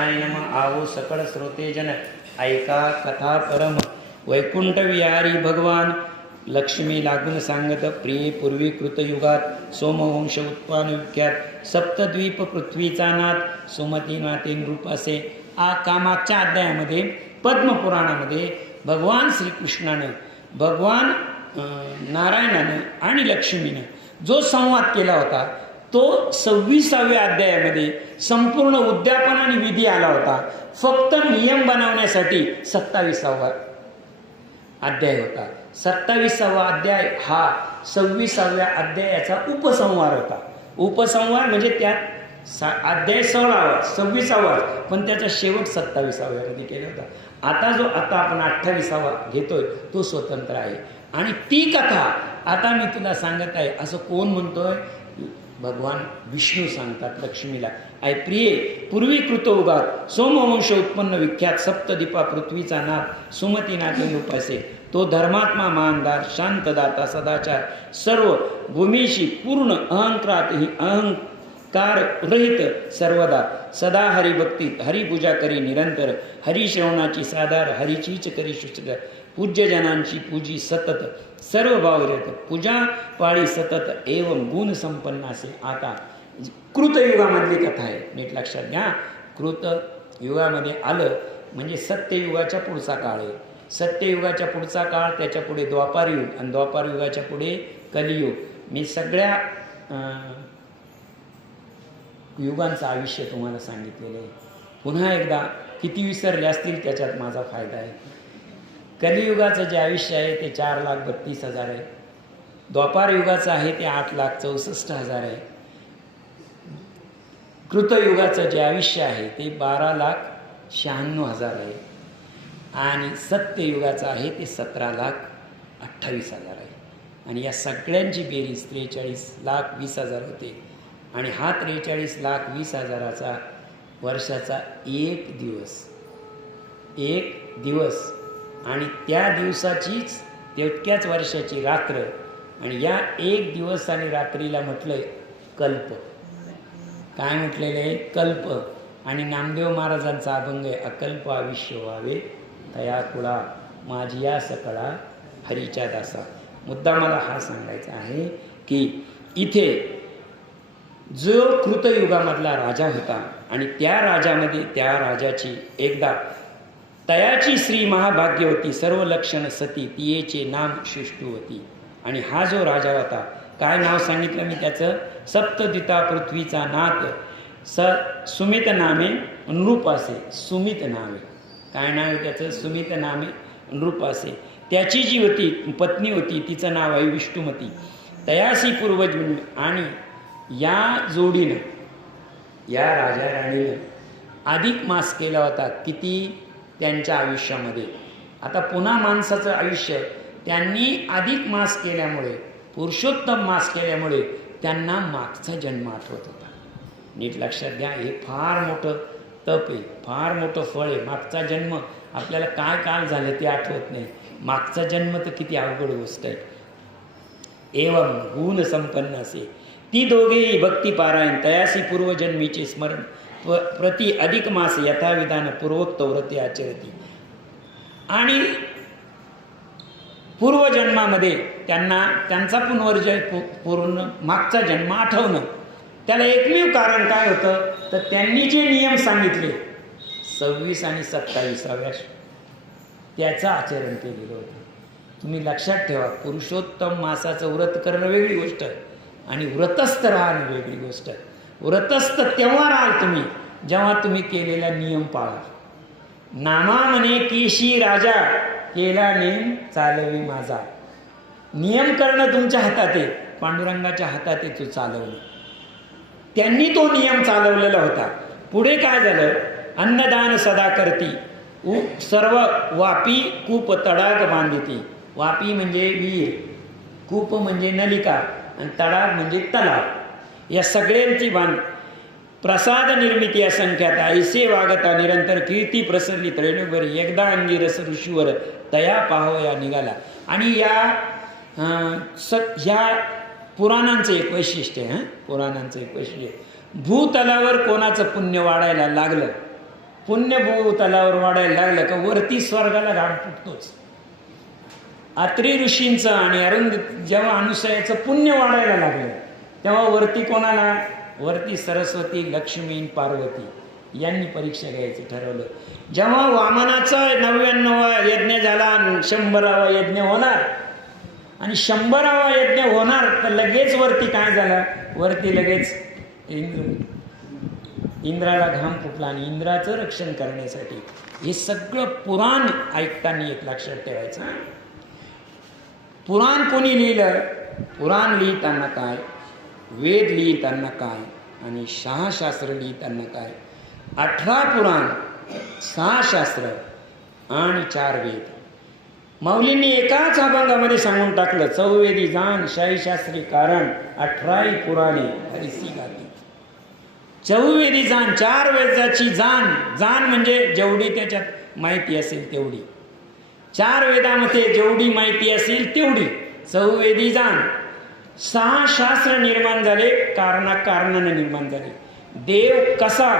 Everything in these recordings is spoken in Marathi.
नम आवो सकळ श्रोते जन ऐका कथा परम वैकुंठ विहारी भगवान लक्ष्मी लागून सांगत प्रिय पूर्वी कृतयुगात सोमवंश उत्पान विख्यात सप्तद्वीप पृथ्वीचा नाथ सुमती नाते रूप असे. कामागच्या अध्यायामध्ये पद्मपुराणामध्ये भगवान श्रीकृष्णानं भगवान नारायणानं आणि लक्ष्मीनं जो संवाद केला होता तो 26व्या अध्यायामध्ये संपूर्ण उद्यापन आणि विधी आला होता. फक्त नियम बनवण्यासाठी 27वा अध्याय होता. 27वा अध्याय हा 26व्या अध्यायाचा उपसंहार होता. उपसंहार म्हणजे त्यात अध्याय 26वा पण त्याचा शेवट 27व्यामध्ये केला होता. आता आपण 28वा घेतोय तो स्वतंत्र आहे. आणि ती कथा आता मी तुला सांगत आहे असं कोण म्हणतोय? भगवान विष्णू सांगतात लक्ष्मीला, आय प्रिये पूर्वी कृतयुगात सोमवंश उत्पन्न विख्यात सप्तदीपा पृथ्वीचा नाथ सुमती नाते रूप असे. तो धर्मात्मा मानदार शांतदाता सदाचार सर्व भूमीशी पूर्ण अहंकारातही अहंकार रहित सर्वदा सदा हरिभक्तीत हरिपूजा करी निरंतर हरिश्रवणाची साधार हरिचीच करी शुचिकर पूज्य जनांची पूजी सतत सर्व भाव पूजा पाळी सतत एवं गुण संपन्न असे. आता कृतयुगामधली कथा आहे, नीट लक्षात घ्या. कृतयुगामध्ये आलं म्हणजे सत्ययुगाच्या पुढचा काळ आहे. सत्ययुगाच्या पुढचा काळ, त्याच्या पुढे द्वापारयुग आणि द्वापारयुगाच्या पुढे कलियुग. मी सगळ्या युगांचं आयुष्य तुम्हाला सांगितलेलं आहे. पुन्हा एकदा किती विसरले असतील त्याच्यात माझा फायदा आहे. कलियुगाचं जे आयुष्य आहे ते 4,32,000 आहे. द्वापार युगाचं आहे ते 8,64,000 आहे. कृतयुगाचं जे आयुष्य आहे ते 12,96,000 आहे. आणि सत्ययुगाचं आहे ते 17,28,000 आहे. आणि या सगळ्यांची बेरीज 43,20,000 होते. आणि हा 43,20,000चा वर्षाचा एक दिवस आणि त्या दिवसाचीच तेवढ्याच वर्षाची रात्र. आणि या एक दिवस आणि रात्रीला म्हटलंय कल्प. काय म्हटलेलं आहे? कल्प. आणि नामदेव महाराजांचा अभंग आहे, अकल्प आयुष्य व्हावे तया कुळा माझी या सकळा हरीच्या दासा. मुद्दा मला हा सांगायचा आहे की इथे जो कृतयुगामधला राजा होता आणि त्या राजाची एकदा तयाची श्री महाभाग्यवती सर्व लक्षण सती तियेचे नाम शिष्टुवती. आणि हा जो राजा होता, काय नाव सांगितलं मी त्याचं? सप्तदिता पृथ्वीचा नाथ सुमित नामे नृपासे. सुमित नावे काय नाव आहे त्याचं? सुमित नामे नृपासे. त्याची जी होती पत्नी होती तिचं नाव आहे विष्णुमती. तयासी पूर्वज. आणि या जोडीनं या राजा राणीनं अधिक मास केला होता. किती? त्यांच्या आयुष्यामध्ये. आता पुन्हा माणसाचं आयुष्य त्यांनी अधिक मास केल्यामुळे, पुरुषोत्तम मास केल्यामुळे त्यांना मागचा जन्म आठवत होता. नीट लक्षात घ्या, हे फार मोठं तप आहे, फार मोठं फळ आहे. मागचा जन्म आपल्याला काय काळ झालं ते आठवत नाही, मागचा जन्म तर किती अवघड गोष्ट आहे. एवं गुण संपन्न असे ती दोघेही भक्तिपारायण तयासी पूर्वजन्मीचे स्मरण प्रति अधिक मास यथाविधान पूर्वोक्त व्रते आचरती. आणि पूर्वजन्मामध्ये त्यांना त्यांचा पूर्ण मागचा जन्म आठवणं. त्याला एकमेव कारण काय होतं तर त्यांनी जे नियम सांगितले 26 आणि 27व्या त्याचं आचरण केलेलं होतं. तुम्ही लक्षात ठेवा, पुरुषोत्तम मासाचं व्रत करणं वेगळी गोष्ट आणि व्रतस्थ राहणं वेगळी गोष्ट. व्रतस्थ तेव्हा राहाल तुम्ही जेव्हा तुम्ही केलेला नियम पाळा. नामा म्हणे केशी राजा केला नेम चालवी माझा. नियम करणं तुमच्या हातात आहे, पांडुरंगाच्या हातात आहे तो चालवणं. त्यांनी तो नियम चालवलेला होता. पुढे काय झालं? अन्नदान सदा करती सर्व वापी कूप तडाग बांधिती. वापी म्हणजे विहीर, कूप म्हणजे नलिका आणि तडाग म्हणजे तलाव. या सगळ्यांची प्रसाद निर्मिती असंख्यात ऐसे वागता निरंतर कीर्ती प्रसरली त्रेणुभरी एकदा अंगी रस ऋषीवर तया पाहावया निघाला. आणि ह्या पुराणांचं एक वैशिष्ट्य आहे. पुराणांचं एक वैशिष्ट्य, भूतलावर कोणाचं पुण्य वाढायला लागलं पुण्यभूतलावर वाढायला लागलं का वरती स्वर्गाला घाम फुटतोच. अत्री ऋषींचं आणि अरुंद जेव्हा अनुसयाचं पुण्य वाढायला लागलं तेव्हा वरती कोणाला? वरती सरस्वती, लक्ष्मी, पार्वती यांनी परीक्षा घ्यायचं ठरवलं. जेव्हा वामनाचा 99वा यज्ञ झाला, 100वा यज्ञ होणार आणि 100वा यज्ञ होणार तर लगेच वरती काय झालं? वरती लगेच इंद्राला घाम फुटला आणि इंद्राचं रक्षण करण्यासाठी हे सगळं पुराण ऐकताना एक लक्षात ठेवायचं. पुराण कोणी लिहिलं? पुराण लिहिताना काय, वेद लिहिताना काय आणि 6 शास्त्र लिहिताना काय? 18 पुराण, 6 शास्त्र आणि 4 वेद. माऊलींनी एकाच अभंगामध्ये सांगून टाकलं, चौवेदी जाण 6 शास्त्री कारण 18 पुराणे हरिसी गाती. चौवेदी जाण, 4 वेदाची जाण. जाण म्हणजे जेवढी त्याच्यात माहिती असेल तेवढी, 4 वेदामध्ये जेवढी माहिती असेल तेवढी चौवेदी जाण. 6 शास्त्र निर्माण झाले, कारणानं निर्माण झाले. देव कसा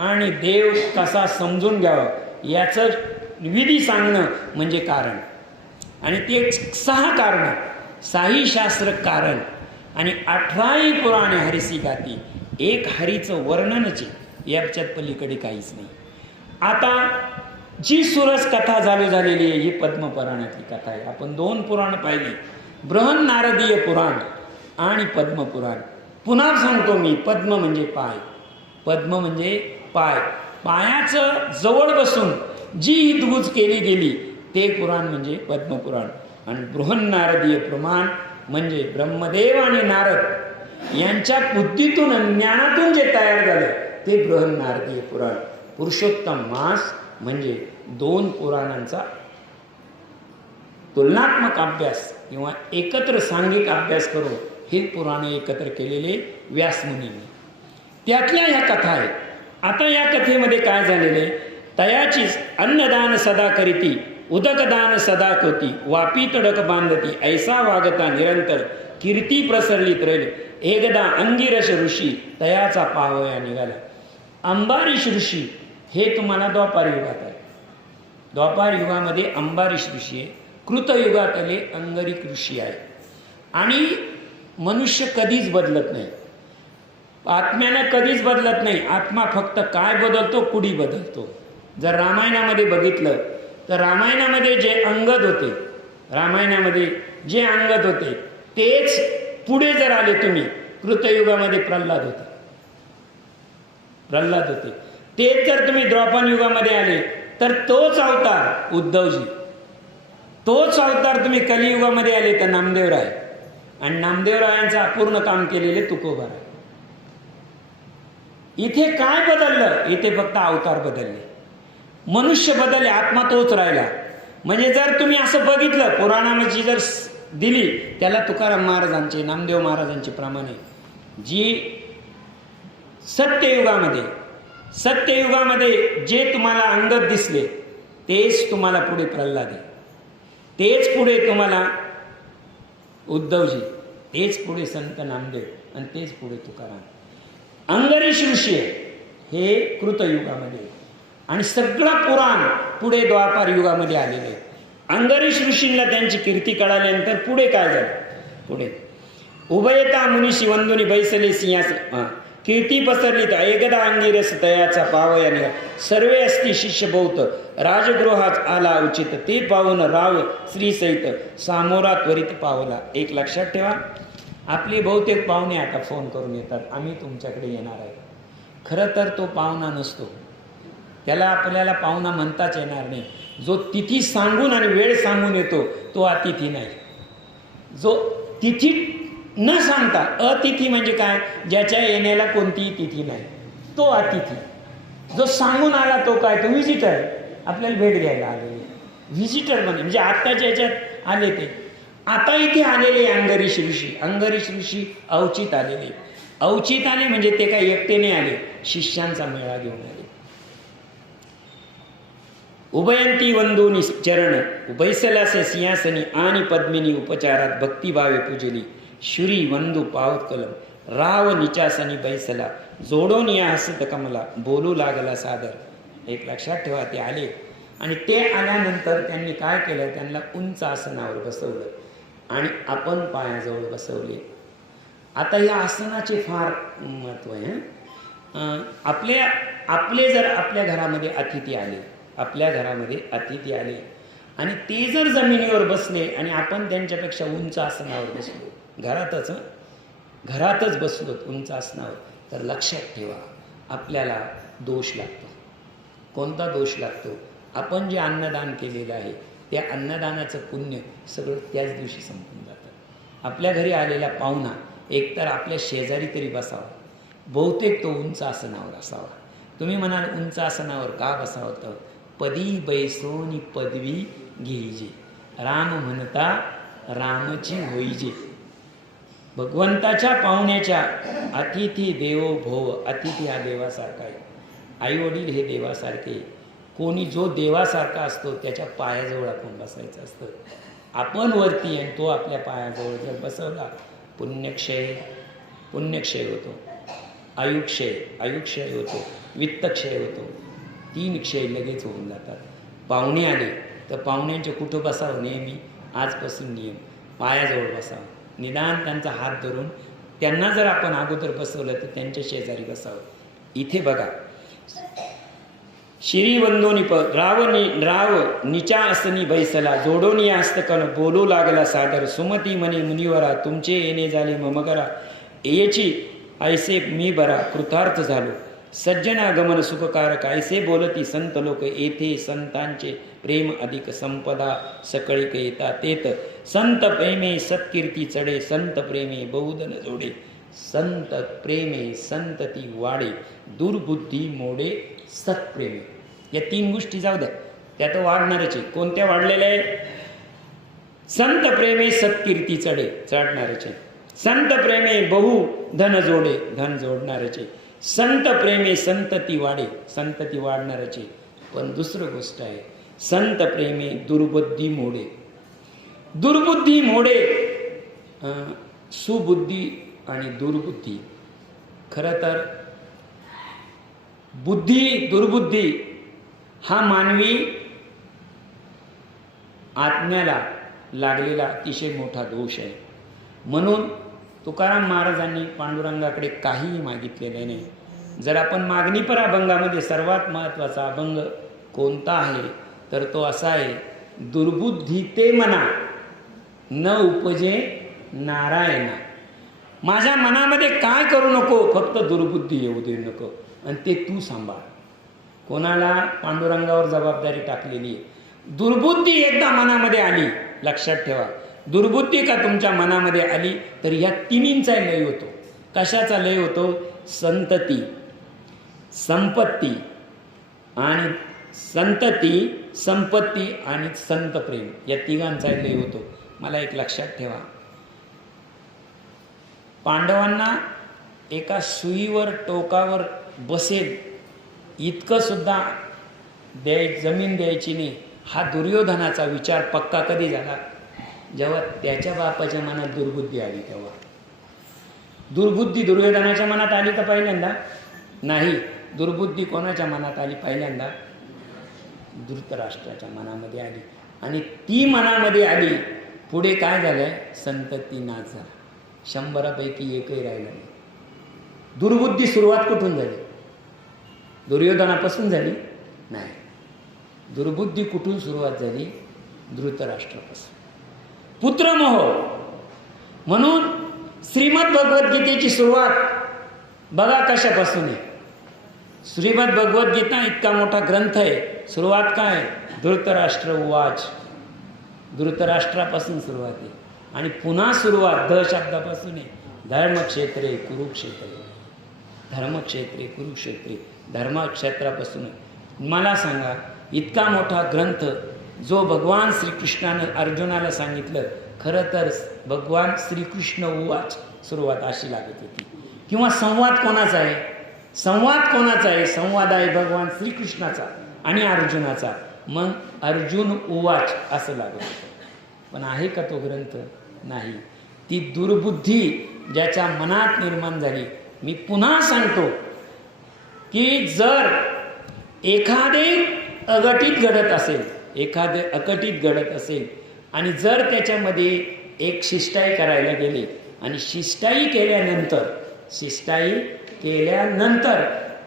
आणि देव कसा समजून घ्यावा याचं विधी सांगणं म्हणजे कारण. आणि ते 6 कारण, 6 शास्त्र कारण आणि 18 पुराणे हरिसी गाती. एक हरीचं वर्णनच आहे, याच्यात पलीकडे काहीच नाही. आता जी सुरस कथा चालू झालेली आहे ही पद्मपुराणातली कथा आहे. आपण 2 पुराण पाहिली, बृहन्नारदीय पुराण आणि पद्मपुराण. पुन्हा सांगतो मी, पद्म म्हणजे पाय, पद्म म्हणजे पाय. पायाचं जवळ बसून जी हितगुज केली गेली ते पुराण म्हणजे पद्मपुराण. आणि बृहन्नारदीय पुराण म्हणजे ब्रह्मदेव आणि नारद यांच्या बुद्धीतून ज्ञानातून जे तयार झालं ते बृहन्नारदीय पुराण. पुरुषोत्तम मास म्हणजे 2 पुराणांचा तुलनात्मक अभ्यास किंवा एकत्र सांघिक अभ्यास करून हे पुराण एकत्र केलेले व्यासमुनींनी. त्यातल्या ह्या कथा आहेत. आता या कथेमध्ये काय झालेले? तयाचीच अन्नदान सदा करीती, उदकदान सदा कोती, वापी तडक बांधती, ऐसा वागता निरंतर, कीर्ती प्रसरली त्रैल, एकदा अंगिरस ऋषी तयाचा पावया निघाला. अंबारीश ऋषी हे तुम्हाला द्वापार युगात आहे. द्वापार युगामध्ये अंबारीश ऋषी आहे, कृतयुगात आले अंगरिक ऋषी आहे. आणि मनुष्य कधीच बदलत नाही, आत्म्यानं कधीच बदलत नाही. आत्मा फक्त काय बदलतो? कुडी बदलतो. जर रामायणामध्ये बघितलं तर रामायणामध्ये जे अंगद होते, रामायणामध्ये जे अंगद होते तेच पुढे जर आले तुम्ही, कृतयुगामध्ये प्रल्हाद होते, प्रल्हाद होते. तेच जर तुम्ही द्वापार युगामध्ये आले तर तोच अवतार उद्धवजी, तोच अवतार तुम्ही कलियुगामध्ये आले तर नामदेवराय, आणि नामदेवरायांचं अपूर्ण काम केलेले तुकोबाराय. इथे काय बदललं? इथे फक्त अवतार बदलले, मनुष्य बदलले, आत्मा तोच राहिला. म्हणजे जर तुम्ही असं बघितलं, पुराणामध्ये जर दिली त्याला तुकाराम महाराजांचे, नामदेव महाराजांचे प्रमाणे जी सत्ययुगामध्ये, सत्ययुगामध्ये जे तुम्हाला अंगद दिसले तेच तुम्हाला पुढे प्रल्हाद आहे, तेच पुढे तुम्हाला उद्धवजी, तेच पुढे संत नामदेव आणि तेच पुढे तुकाराम. अंगरीश ऋषी हे कृतयुगामध्ये आणि सगळं पुराण पुढे द्वापार युगामध्ये आलेले आहे. अंगरीश ऋषींना त्यांची कीर्ती कळाल्यानंतर पुढे काय झालं? पुढे उभयता मुनीशी वंदुनी बैसले सिंहासन, कीर्ती पसरली तर एकदा अंगिरस तयाचा पावया, सर्वे असती शिष्य बहुत, राजगृहात आला उचित, ते पाहून राव श्री सहित सामोरा त्वरित पावला. एक लक्षात ठेवा, आपले बहुतेक पाहुणे आता फोन करून येतात, आम्ही तुमच्याकडे येणार आहे. खरं तर तो पाहुणा नसतो, त्याला आपल्याला पाहुणा म्हणताच येणार नाही. जो तिथी सांगून आणि वेळ सांगून येतो तो अतिथी नाही. जो तिथी न सांगता, अतिथी म्हणजे काय? ज्याच्या येण्याला कोणतीही तिथी नाही तो अतिथी. जो सांगून आला तो काय? तो व्हिजिटर, आपल्याला भेट घ्यायला आलेले व्हिजिटर म्हणजे आत्ताच्या याच्यात आले ते. आता इथे आलेले अंगरीश ऋषी, अंगरीश ऋषी अवचित आलेले. अवचित आले म्हणजे ते काही एकटेने आले, शिष्यांचा मेळा घेऊन आले. उभयंती वंदोनी चरण, बैसलासे सिंहासनी आणि पद्मिनी उपचारात भक्तिभावे पूजली. शुरी वंदू पावत कलम, राव निचासनी बैसला, जोडून या हसत कमला, बोलू लागला सादर. एक लक्षात ठेवा. ते आले आणि ते आल्यानंतर त्यांनी काय केलं, त्यांना उंच आसनावर बसवलं आणि आपण पायाजवळ बसवले. आता या आसनाचे फार महत्त्व आहे. आपले जर आपल्या घरामध्ये अतिथी आले, आपल्या घरामध्ये अतिथी आले आणि ते जर जमिनीवर बसले आणि आपण त्यांच्यापेक्षा उंच आसनावर बसलो, घरातच बसलो उंच आसनावर, तर लक्षात ठेवा आपल्याला दोष लागतो. कोणता दोष लागतो? आपण जे अन्नदान केलेलं आहे त्या अन्नदानाचं पुण्य सगळं त्याच दिवशी संपून जातं. आपल्या घरी आलेला पाहुणा एकतर आपल्या शेजारी तरी बसावा, बहुतेक तो उंच आसनावर असावा. तुम्ही म्हणाल उंच आसनावर का बसावं? तर पदी बैसोनी पदवी घेईजे, राम म्हणता रामची होईजे. भगवंताच्या पाहुण्याच्या अतिथी देवो भव, अतिथी हा देवासारखा आहे. आई वडील हे देवासारखे. कोणी जो देवासारखा असतो त्याच्या पायाजवळ आपण बसायचं असतं. आपण वरती आणि तो आपल्या पायाजवळ जर बसवला, पुण्यक्षय होतो, आयुक्षय होतो, वित्तक्षय होतो. 3 क्षय लगेच होऊन जातात. पाहुणे आले तर पाहुण्यांचे कुठं बसावं? नेहमी आजपासून नियम, पायाजवळ बसावं. निदान त्यांचा हात धरून त्यांना जर आपण अगोदर बसवलं तर त्यांच्या शेजारी बसावं. इथे बघा, शिरीवंदोनी राव निचा असनी बैसला, जोडोनी हस्तकन बोलू लागला सादर, सुमती म्हणे मुनिवरा तुमचे येणे झाले ममगरा, येची ऐसे मी बरा कृतार्थ झालो, सज्जना गमन सुखकारक ऐसे बोलती संत लोक, येथे संतांचे प्रेम अधिक संपदा सकळिक येता तेत, संत प्रेमे सत्कीर्ती चढे, संत प्रेमे बहुधन जोडे, संत प्रेमे संतती वाढे, दुर्बुद्धी मोडे सत्प्रेमे. या 3 गोष्टी जाऊ द्या, त्या तर वाढणारच आहे. कोणत्या वाढलेल्या आहे? संत प्रेमे सत्कीर्ती चढे, चढणारच आहे. संत प्रेमे बहु धन जोडे, धन जोडणारच आहे. संत प्रेमे संतती वाढे, संतती वाढणारच आहे. पण दुसरं गोष्ट आहे, संत प्रेमे दुर्बुद्धी मोडे. दुर्बुद्धी मोडे, सुबुद्धी आणि दुर्बुद्धी. खरं तर बुद्धी दुर्बुद्धी हा मानवी आत्म्याला लागलेला अतिशय मोठा दोष आहे. म्हणून तुकाराम महाराजांनी पांडुरंगाकडे काहीही मागितलेले नाही. जर आपण मागणीपर अभंगामध्ये सर्वात महत्त्वाचा अभंग कोणता आहे तर तो असा आहे, दुर्बुद्धी ते मना न उपजे नारायणा. माझ्या मनामध्ये काय करू नको, फक्त दुर्बुद्धी येऊ दे नको, आणि ते तू सांभाळ. कोणाला? पांडुरंगावर जबाबदारी टाकलेली आहे. दुर्बुद्धी एकदा मनामध्ये आली, लक्षात ठेवा, दुर्बुद्धी का तुमच्या मनामध्ये आली तर ह्या तिन्हींचा लय होतो. कशाचा लय होतो? संतती, संपत्ती आणि संपत्ती आणि संत प्रेम, या तिघांचा लय होतो. मला एक लक्षात ठेवा, पांडवांना एका सुईवर टोकावर बसेल इतकं सुद्धा जमीन द्यायची नाही, हा दुर्योधनाचा विचार पक्का कधी झाला? जेव्हा त्याच्या बापाच्या मनात दुर्बुद्धी आली तेव्हा. दुर्बुद्धी दुर्योधनाच्या मनात आली का पहिल्यांदा? नाही. दुर्बुद्धी कोणाच्या मनात आली पहिल्यांदा? धृतराष्ट्राच्या मनामध्ये आली. आणि ती मनामध्ये आली, पुढे काय झालंय? संतती नाश झाला, 100पैकी एकही राहिला नाही. दुर्बुद्धी सुरुवात कुठून झाली? दुर्योधनापासून झाली? नाही. दुर्बुद्धी कुठून सुरुवात झाली? धृतराष्ट्रापासून. पुत्रमोह. म्हणून श्रीमद भगवद्गीतेची सुरुवात बघा कशापासून आहे. श्रीमद भगवद्गीता इतका मोठा ग्रंथ आहे, सुरुवात काय? धृतराष्ट्र उवाच. धृतराष्ट्रापासून सुरुवात आहे. आणि पुन्हा सुरुवात ध शब्दापासून आहे. धर्मक्षेत्रे कुरुक्षेत्रे, धर्मक्षेत्रे कुरुक्षेत्रे, धर्मक्षेत्रापासून. मला सांगा, इतका मोठा ग्रंथ जो भगवान श्रीकृष्णानं अर्जुनाला सांगितलं, खरं तर भगवान श्रीकृष्ण उवाच सुरुवात अशी लागत होती. किंवा संवाद कोणाचा आहे? संवाद कोणाचा आहे? संवाद आहे भगवान श्रीकृष्णाचा आणि अर्जुनाचा. मग अर्जुन उवाच असं लागत होतं. पण आहे का तो ग्रंथ? नाही. ती दुर्बुद्धी ज्याच्या मनात निर्माण झाली. मी पुन्हा सांगतो की जर एखादे अघटित घडत असेल आणि जर त्याच्यामध्ये एक शिष्टाई करायला गेले आणि शिष्टाई केल्यानंतर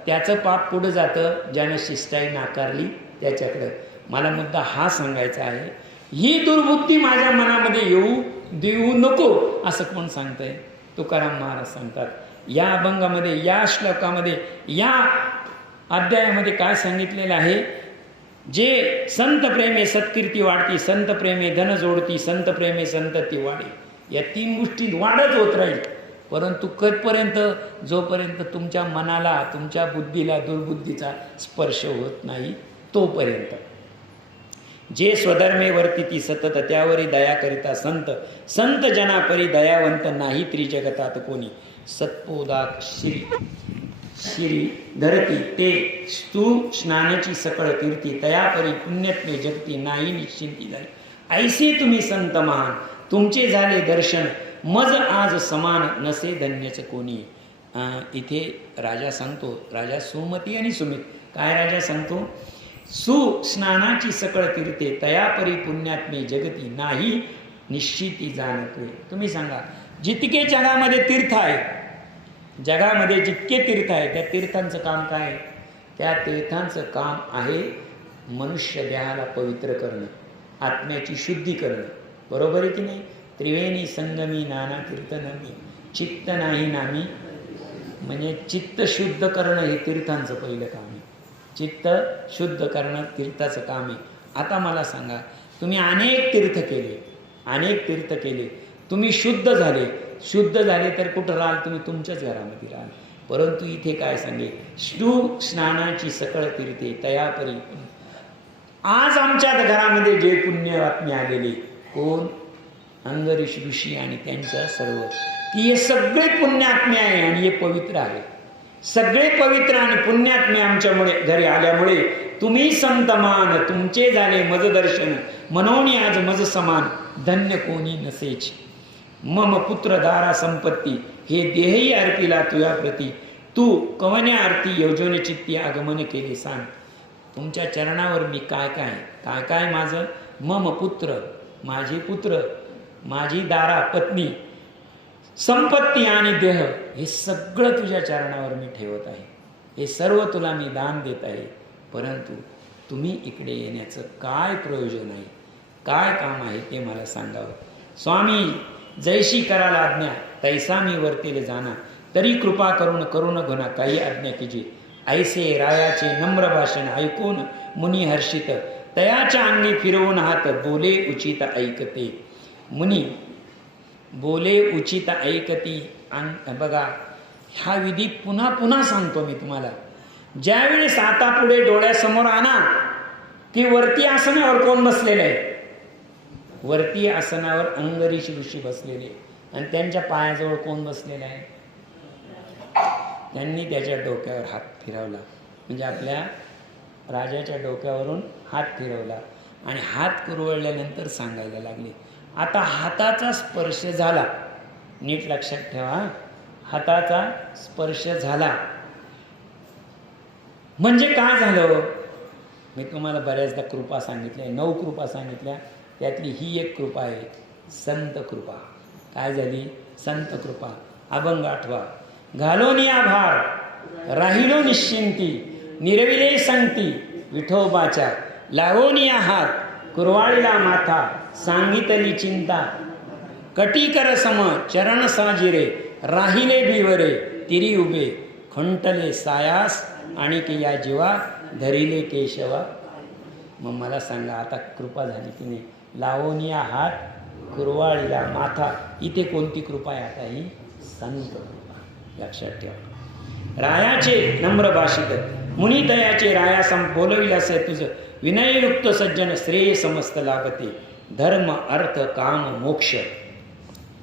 त्याचं पाप पुढं जातं, ज्यानं शिष्टाई नाकारली त्याच्याकडं. मला मुद्दा हा सांगायचा आहे, ही दुर्बुद्धी माझ्या मनामध्ये येऊ देऊ नको असं कोण सांगतंय? तुकाराम महाराज सांगतात. या अभंगामध्ये, या श्लोकामध्ये, या अध्यायामध्ये काय सांगितलेलं आहे? जे संत प्रेमे सत्कीर्ती वाढती, संत प्रेमे धन जोडती, संत प्रेमे संतती वाढे. या 3 गोष्टी वाढच होत राहील, परंतु कधपर्यंत? जोपर्यंत तुमच्या मनाला, तुमच्या बुद्धीला दुर्बुद्धीचा स्पर्श होत नाही तोपर्यंत. जे स्वधर्मे वर्तिती सतत, त्यावरी दया करिता संत. संत जना परी दयावंत, नाही त्रिजगतात कोणी. सत्पोदात शिरी धरती, ते स्तू स्नानाची सकळ कीर्ती. तयापरी पुण्यत्मे जगती, नाही निश्चिंती झाली. ऐसे तुम्ही संत महान, तुमचे झाले दर्शन. मज आज समान, नसे धन्यच कोणी. इथे राजा सांगतो, राजा सुमती आणि सुमित. काय राजा सांगतो? स्नानाची सकळ कीर्ते, तयापरी पुण्यात्मे जगती, नाही निश्चिती जाणते. तुम्ही सांगा, जितके जगामध्ये तीर्थ आहे, जगामध्ये जितके तीर्थ आहे, त्या तीर्थांचं काम काय आहे? त्या तीर्थांचं काम आहे मनुष्य देहाला पवित्र करणं, आत्म्याची शुद्धी करणं. बरोबर आहे की नाही? त्रिवेणी संगमी नाना कीर्तनमी, चित्त नाही नामी. म्हणजे चित्त शुद्ध करणं हे तीर्थांचं पहिलं काम आहे. चित्त शुद्ध करणं तीर्थाचं काम आहे. आता मला सांगा, तुम्ही अनेक तीर्थ केले, तुम्ही शुद्ध झाले तर कुठं राहाल? तुम्ही तुमच्याच घरामध्ये राहाल. परंतु इथे काय सांगे? स्नानाची सकळ तीर्थे तयापरी. आज आमच्या घरामध्ये जे पुण्य आत्मे आलेले, कोण? अंगरीष ऋषी आणि त्यांच्या सर्व, की हे सगळे पुण्यात्मे आहे आणि हे पवित्र आहे. सगळे पवित्र आणि पुण्यात्मे आमच्यामुळे घरी आल्यामुळे तुम्ही संतमान, तुमचे झाले मज दर्शन. मनोनी आज मज समान, धन्य कोणी नसेच. मम पुत्र दारा संपत्ती, हे देहही अर्पिला तुया प्रती. तू कवन्या आरती योजने चित्ती, आगमन केले सांग. तुमच्या चरणावर मी काय माझं? मम पुत्र, माझे पुत्र, माझी दारा पत्नी, संपत्ती आणि देह, हे सगळं तुझ्या चरणावर मी ठेवत आहे. हे सर्व तुला मी दान देत आहे. परंतु तुम्ही इकडे येण्याचं काय प्रयोजन आहे, काय काम आहे ते मला सांगावं. स्वामी जैशी कराल आज्ञा, तैसा मी वर्तेले जाना. तरी कृपा करून गुना, काही आज्ञा कीजे. ऐसे रायाचे नम्र भाषण ऐकून मुनी हर्षित. तयाच्या अंगी फिरवून हात, बोले उचित ऐकते. मुनी बोले उचित ऐकती. बघा, हा विधी पुन्हा पुन्हा सांगतो मी तुम्हाला. ज्यावेळेस आता पुढे डोळ्यासमोर आणा की वरती आसनावर कोण बसलेलं आहे? वरती आसनावर अंगरीष ऋषी बसलेले, आणि त्यांच्या पायाजवळ कोण बसलेलं आहे? त्यांनी त्याच्या डोक्यावर हात फिरवला, म्हणजे आपल्या राजाच्या डोक्यावरून हात फिरवला आणि हात कुरवळल्यानंतर सांगायला लागले. आता हाताचा स्पर्श झाला, नीट लक्षात ठेवा, हाताचा स्पर्श झाला म्हणजे काय झालं? मी तुम्हाला बऱ्याचदा कृपा सांगितल्या, 9 कृपा सांगितल्या, त्यातली ही एक कृपा आहे, संत कृपा. काय झाली? संत कृपा. अभंग 8वा. घालोनिया भार, राहिलो निश्चिंती, निरविले संगती विठोबाच्या. लावोनिया हात, कुरवाळीला माथा, सांगितली चिंता. कटीकर सम चरण साजिरे, राहिले बिवरे तिरी उभे. खंटले सायास आणि की या जीवा, धरिले केशवा. मग मला सांगा, आता कृपा झाली की नाही? लावोनिया हात, कुरवाळीला माथा. इथे कोणती कृपा आहे? आता ही संत कृपा. लक्षात ठेवा. रायाचे नम्र भाषित, मुनितयाचे राया बोलविल्यास तुझं. विनययुक्त सज्जन, श्रेय समस्त लाभते. धर्म अर्थ काम मोक्ष.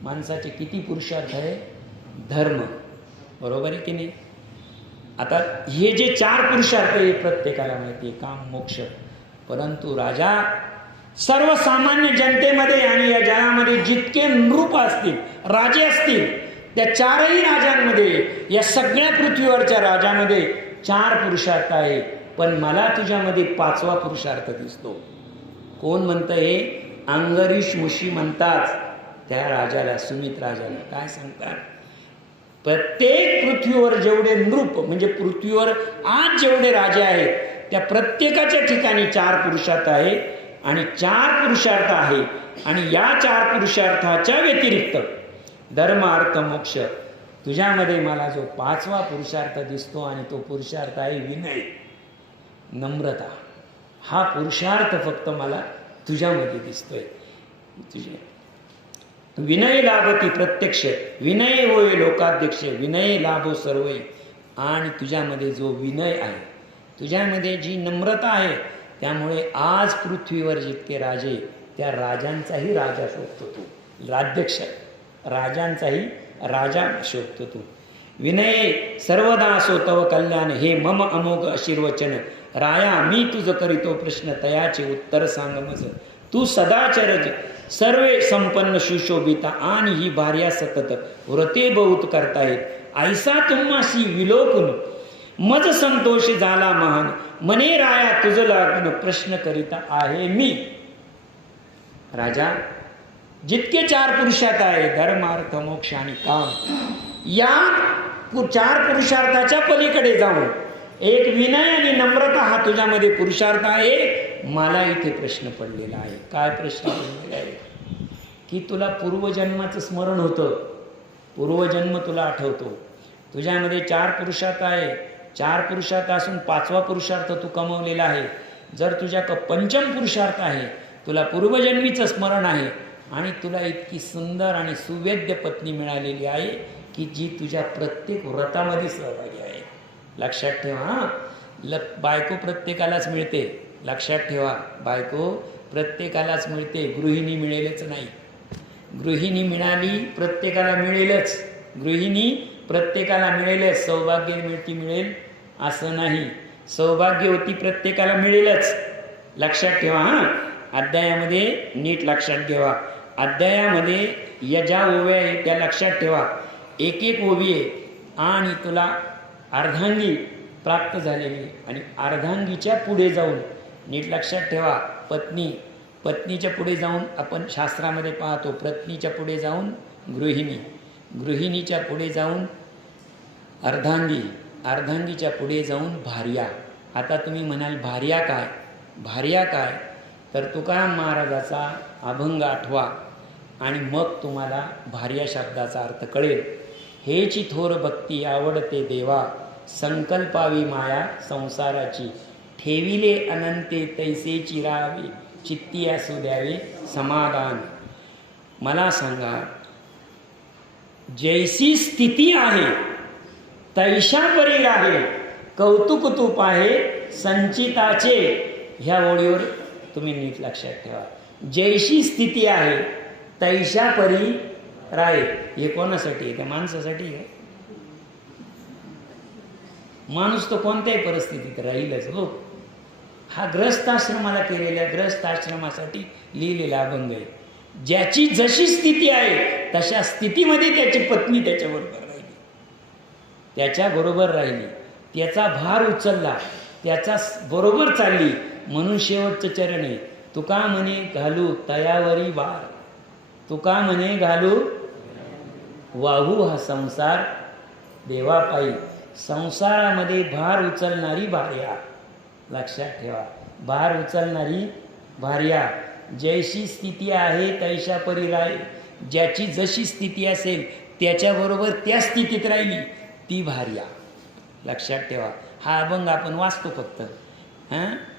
माणसाचे किती पुरुषार्थ आहे? धर्म, बरोबर आहे की नाही? आता हे जे 4 पुरुषार्थ आहे प्रत्येकाला माहिती आहे, काम मोक्ष. परंतु राजा सर्वसामान्य जनतेमध्ये आणि या जगामध्ये जितके नृप असतील, राजे असतील, त्या 4ही राजांमध्ये, या सगळ्या पृथ्वीवरच्या राजामध्ये 4 पुरुषार्थ आहे. पण मला तुझ्यामध्ये 5वा पुरुषार्थ दिसतो. कोण म्हणतं हे? अंगरीष मुशी म्हणतात त्या राजाला, सुमित राजाला. काय सांगतात? प्रत्येक पृथ्वीवर जेवढे नृप म्हणजे पृथ्वीवर आज जेवढे राजे आहेत त्या प्रत्येकाच्या ठिकाणी 4 पुरुषार्थ आहे आणि 4 पुरुषार्थ आहे. आणि या 4 पुरुषार्थाच्या व्यतिरिक्त धर्म अर्थ मोक्ष, तुझ्यामध्ये मला जो 5वा पुरुषार्थ दिसतो आणि तो पुरुषार्थ आहे विनय, नम्रता. हा पुरुषार्थ फक्त मला तुझ्यामध्ये दिसतोय. तुझे विनय लाभती प्रत्यक्ष, विनय होय लोकाध्यक्ष, विनय लाभो सर्वय. आणि तुझ्यामध्ये जो विनय आहे, तुझ्यामध्ये जी नम्रता आहे, त्यामुळे आज पृथ्वीवर जितके राजे, त्या राजांचाही राजा शोधतो तू. राज्याध्यक्ष राजांचाही राजा शोधतो तू. विनय सर्वदा असो तव कल्याण, हे मम अमोघ आशीर्वचन. राया मी तुझ करीतो प्रश्न, तयाचे उत्तर सांग मज. तू सदाचरज सर्वे संपन्न सुशोभिता, आणि ही भार्या सतत व्रते बहुत करतायत. ऐसा तुम्हासी विलोकून मज संतोष झाला महान, मने राया तुझ लागून प्रश्न करिता आहे मी. राजा, जितके 4 पुरुषार्थ आहे, धर्म अर्थ मोक्ष आणि काम, या 4 पुरुषार्थाच्या पलीकडे जाऊन एक विनय आणि नम्रता हा तुझ्यामध्ये पुरुषार्थ आहे. मला इथे प्रश्न पडलेला आहे. काय प्रश्न पडलेला आहे? की तुला पूर्वजन्माचं स्मरण होतं, पूर्वजन्म तुला आठवतो. तुझ्यामध्ये 4 पुरुषार्थ आहे. 4 पुरुषार्थ असून 5वा पुरुषार्थ तू कमवलेला आहे. जर तुझ्या पंचम पुरुषार्थ आहे, तुला पूर्वजन्मीचं स्मरण आहे आणि तुला इतकी सुंदर आणि सुवेद्य पत्नी मिळालेली आहे की जी तुझ्या प्रत्येक व्रतामध्ये सहभागी आहे. लक्षात ठेवा, बायको प्रत्येकालाच मिळते. लक्षात ठेवा, बायको प्रत्येकालाच मिळते, गृहिणी मिळेलच नाही. गृहिणी मिळाली प्रत्येकाला मिळेलच, गृहिणी प्रत्येकाला मिळेलच. सौभाग्य मिळेल असं नाही, सौभाग्यवती प्रत्येकाला मिळेलच. लक्षात ठेवा. हां, अध्यायामध्ये नीट लक्षात ठेवा. अध्यायामध्ये या ज्या ओव्या आहेत त्या लक्षात ठेवा. एक एक ओवी आहे आणि तुला अर्धांगी प्राप्त झालेली, आणि अर्धांगीच्या पुढे जाऊन नीट लक्षात ठेवा, पत्नीच्या पुढे जाऊन आपण शास्त्रामध्ये पाहतो, पत्नीच्या पुढे जाऊन गृहिणी, गृहिणीच्या पुढे जाऊन अर्धांगी, अर्धांगीच्या पुढे जाऊन भार्या. आता तुम्ही म्हणाल भार्या काय? भार्या काय? तर तुकाराम महाराजाचा अभंग आठवा आणि मग तुम्हाला भार्या शब्दाचा अर्थ कळेल. हेची थोर भक्ती आवडते देवा, संकल्पावी माया संसाराची. ठेविले अनंते तैसेची राहावे, चित्ती असू द्यावे समाधान. मला सांगा, जैसी स्थिती आहे तैशा परी राहे, कौतुक तू पाहे संचिताचे. ह्या ओळीवर तुम्ही नीट लक्षात ठेवा. जैशी स्थिती आहे तैशा परी राहे, हे कोणासाठी आहे? त्या माणसासाठी आहे. माणूस तो कोणत्याही परिस्थितीत राहीलच हो. हा ग्रस्ताश्रमाला केलेल्या ग्रस्ताश्रमासाठी लिहिलेला अभंग आहे. ज्याची जशी स्थिती आहे तशा स्थितीमध्ये त्याची पत्नी त्याच्याबरोबर राहिली, त्याचा भार उचलला, त्याचा बरोबर चालली. म्हणून शेवटचं चरण आहे, तुका म्हणे घालू तयावरी वार, तुका म्हणे घालू वाहू हा संसार देवापायी. संसारामध्ये भार उचलणारी भार्या. लक्षात ठेवा, भार उचलणारी भार्या. जैशी स्थिती आहे तैशा परी राहील. ज्याची जशी स्थिती असेल त्याच्याबरोबर त्या स्थितीत राहिली ती भार्या. लक्षात ठेवा. हा अभंग आपण वाचतो फक्त.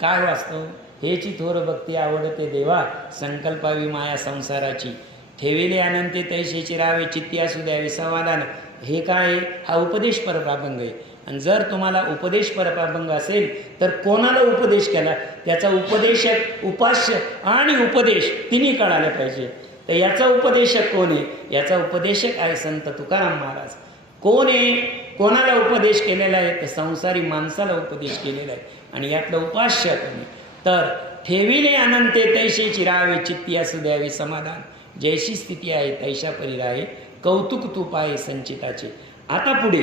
काय वाचतो? हेची थोर भक्ती आवडते देवा, संकल्पावी माया संसाराची. ठेविले अनंते तैशेची राहावे, चित्ती असू द्यावे समाधान. हे काय? हा उपदेश परक अभंग आहे. आणि जर तुम्हाला उपदेश परक अभंग असेल तर कोणाला उपदेश केला, त्याचा उपदेशक, उपास्य आणि उपदेश तिन्ही कळायला पाहिजे. तर याचा उपदेशक कोण आहे? याचा उपदेशक आहे संत तुकाराम महाराज. कोण आहे? कोणाला उपदेश केलेला आहे? तर संसारी माणसाला उपदेश केलेला आहे. आणि यातलं उपास्य कोणी? तर ठेविले अनंते तैशेची राहावे, चित्ती असू द्यावे समाधान. जैशी स्थिती आहे तैशा परी राहे, कौतुक तू पाहे संचिताचे. आता पुढे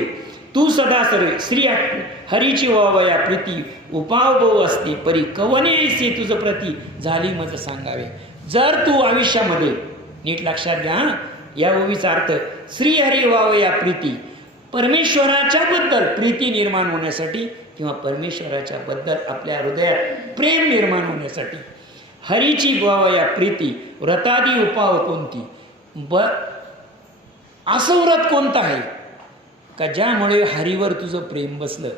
तू सदा सर्वे श्री हरीची वावया प्रीती उपाव बहु असते परी कवनेसी तुझ प्रती झाली मज सांगावे. जर तू आयुष्यामध्ये नीट लक्षात घ्या या ओवीचा अर्थ श्री हरी वावया प्रीती, परमेश्वराच्या बद्दल प्रीती निर्माण होण्यासाठी किंवा परमेश्वराच्या बद्दल आपल्या हृदयात प्रेम निर्माण होण्यासाठी हरीची वावया प्रीती व्रतादी उपाव कोणती. असं व्रत कोणतं आहे का ज्यामुळे हरीवर तुझं प्रेम बसलं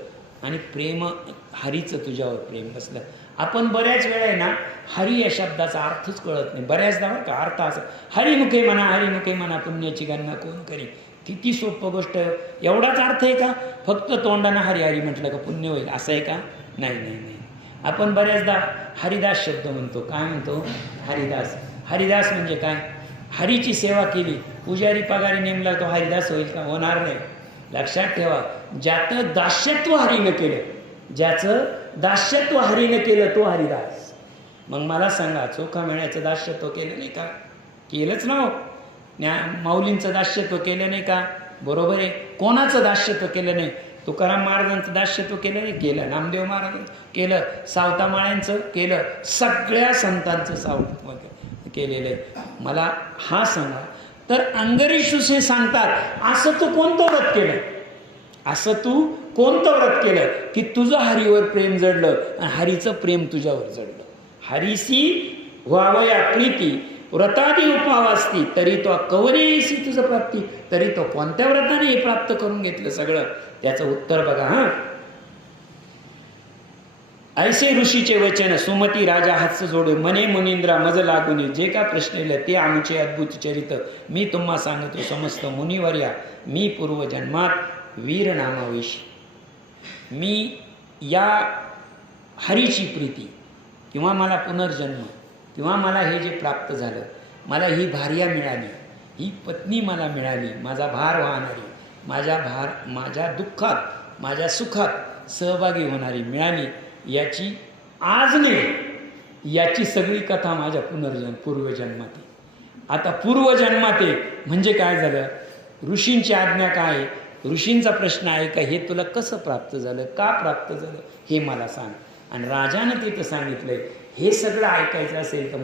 आणि प्रेम हरीचं तुझ्यावर प्रेम बसलं. आपण बऱ्याच वेळा आहे ना हरी या शब्दाचा अर्थच कळत नाही. बऱ्याचदा का अर्थ असं हरिमुखे म्हणा हरिमुखे म्हणा पुण्याची गणना कोण करी. किती सोपं गोष्ट. एवढाच अर्थ आहे का फक्त तोंडानं हरी हरी म्हटलं का पुण्य होईल असं आहे का. नाही नाही नाही. आपण बऱ्याचदा हरिदास शब्द म्हणतो. काय म्हणतो हरिदास. हरिदास म्हणजे काय. हरीची सेवा केली पुजारी पगारी नेमला तो हरिदास होईल का. होणार नाही. लक्षात ठेवा ज्याचं दास्यत्व हरीनं केलं, ज्याचं दास्यत्व हरीनं केलं तो हरिदास. मग मला सांगा चोखा मेळ्याचं दास्यत्व केलं नाही का. केलंच ना हो. माऊलींचं दास्यत्व केलं नाही का. बरोबर आहे. कोणाचं दास्यत्व केलं नाही. तुकाराम महाराजांचं दास्यत्व केलं नाही. केलं. नामदेव महाराजांचं केलं. सावता माळ्यांचं केलं. सगळ्या संतांचं सावत्व केलेलं आहे. मला हा सांगा तर अंगरीष ऋषी सांगतात असं तू कोणतं व्रत केलं, असं तू कोणतं व्रत केलं की तुझं हरीवर प्रेम जडलं आणि हरीचं प्रेम तुझ्यावर जडलं. हरीसी व्हावया प्रीती व्रतादी उपाव असती तरी तो कवरेसी तुझं प्राप्ती. तरी तो कोणत्या व्रताने हे प्राप्त करून घेतलं सगळं त्याचं उत्तर बघा. हा ऐसे ऋषीचे वचन सुमती राजा हात जोडे मने मुनींद्रा मज लागुनी. जे का प्रश्न ते आमचे अद्भुत चरित मी तुम्हा सांगतो समस्त मुनिवर्या. मी पूर्वजन्मात वीर नामाविषी मी या हरीची प्रीती किंवा मला पुनर्जन्म किंवा मला हे जे प्राप्त झालं, मला ही भार्या मिळाली, ही पत्नी मला मिळाली, माझा भार वाहणारी, माझ्या दुःखात माझ्या सुखात सहभागी होणारी मिळाली, याची आज नाही याची सगळी कथा माझ्या पूर्वजन्मात आहे. आता पूर्वजन्मात आहे म्हणजे काय झालं. ऋषींची आज्ञा काय आहे, ऋषींचा प्रश्न आहे का हे तुला कसं प्राप्त झालं, का प्राप्त झालं हे मला सांग. आणि राजानं तिथं सांगितलंय हे सगळं ऐकायचं असेल तर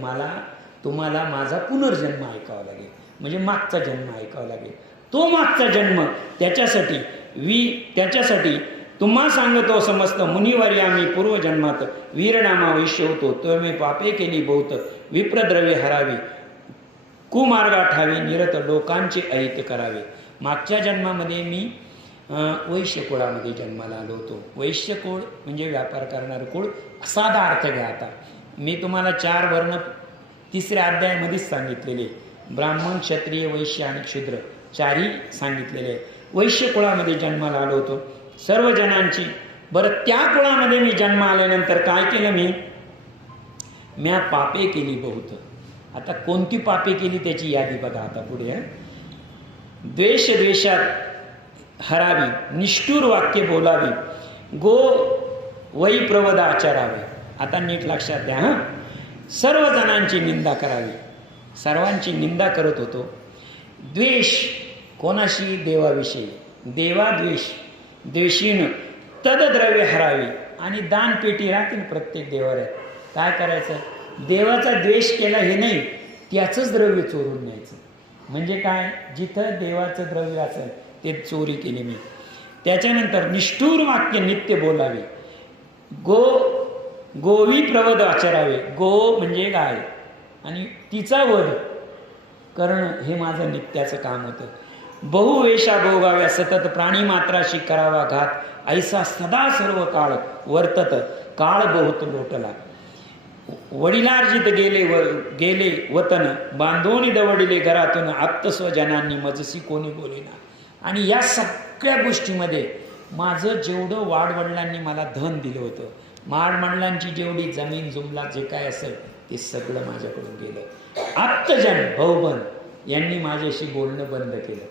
तुम्हाला माझा पुनर्जन्म ऐकावा लागेल. म्हणजे मागचा जन्म ऐकावा लागेल. तो मागचा जन्म त्याच्यासाठी तुम्हा सांगतो समस्त मुनिवर्या मी पूर्वजन्मात वीरनामाविष्य होतो. तो मी पापे केली बहुत विप्रद्रव्ये हरावी कुमार्गा ठावी निरत लोकांचे अहित करावे. मागच्या जन्मामध्ये मी वैश्य कुळामध्ये जन्माला आलो होतो. वैश्य कुळ म्हणजे व्यापार करणारं कुळ साधा अर्थ घ्या. आता मी तुम्हाला 4 वर्ण 3ऱ्या अध्यायामध्येच सांगितलेले. ब्राह्मण क्षत्रिय वैश्य आणि क्षुद्र 4ही सांगितलेले. वैश्य कुळामध्ये जन्माला आलो होतो सर्व जणांची. बरं त्या कुळामध्ये मी जन्म आल्यानंतर काय केलं मी पापे केली बहुत. आता कोणती पापे केली त्याची यादी बघा आता पुढे. द्वेषात हरावी निष्ठुर वाक्य बोलावी गो वै प्रवद आचरावे. आता नीट लक्षात द्या. सर्व जणांची निंदा करावी. सर्वांची निंदा करत होतो. द्वेष कोणाशी देवाविषयी. देवाद्वेष द्वेषीन तदद्रव्य हरावी. आणि दानपेटी राहतील प्रत्येक देवाला. काय करायचं देवाचा द्वेष केला हे नाही त्याचंच द्रव्य चोरून न्यायचं. म्हणजे काय जिथं देवाचं द्रव्य असेल ते चोरी केली मी. त्याच्यानंतर निष्ठुर वाक्य नित्य बोलावे. गोवी प्रवद आचरावे. गो म्हणजे गाय आणि तिचा वध करणं हे माझं नित्याचं काम होतं. बहुवेशा भोगाव्या सतत प्राणी मात्राशी करावा घात ऐसा सदा सर्व काळ वर्तत काळ बहुत लोटला. वडिलार्जित गेले वतन बांधोनी दवडिले घरातून आत्तस्वजनांनी मजसी कोणी बोलेना. आणि या सगळ्या गोष्टीमध्ये माझं जेवढं वाडवडिलांनी मला धन दिलं होतं, माडवडिलांची जेवढी जमीन जुमला जे काय असेल ते सगळं माझ्याकडून गेलं. आत्तजन भाऊबन यांनी माझ्याशी बोलणं बंद केलं.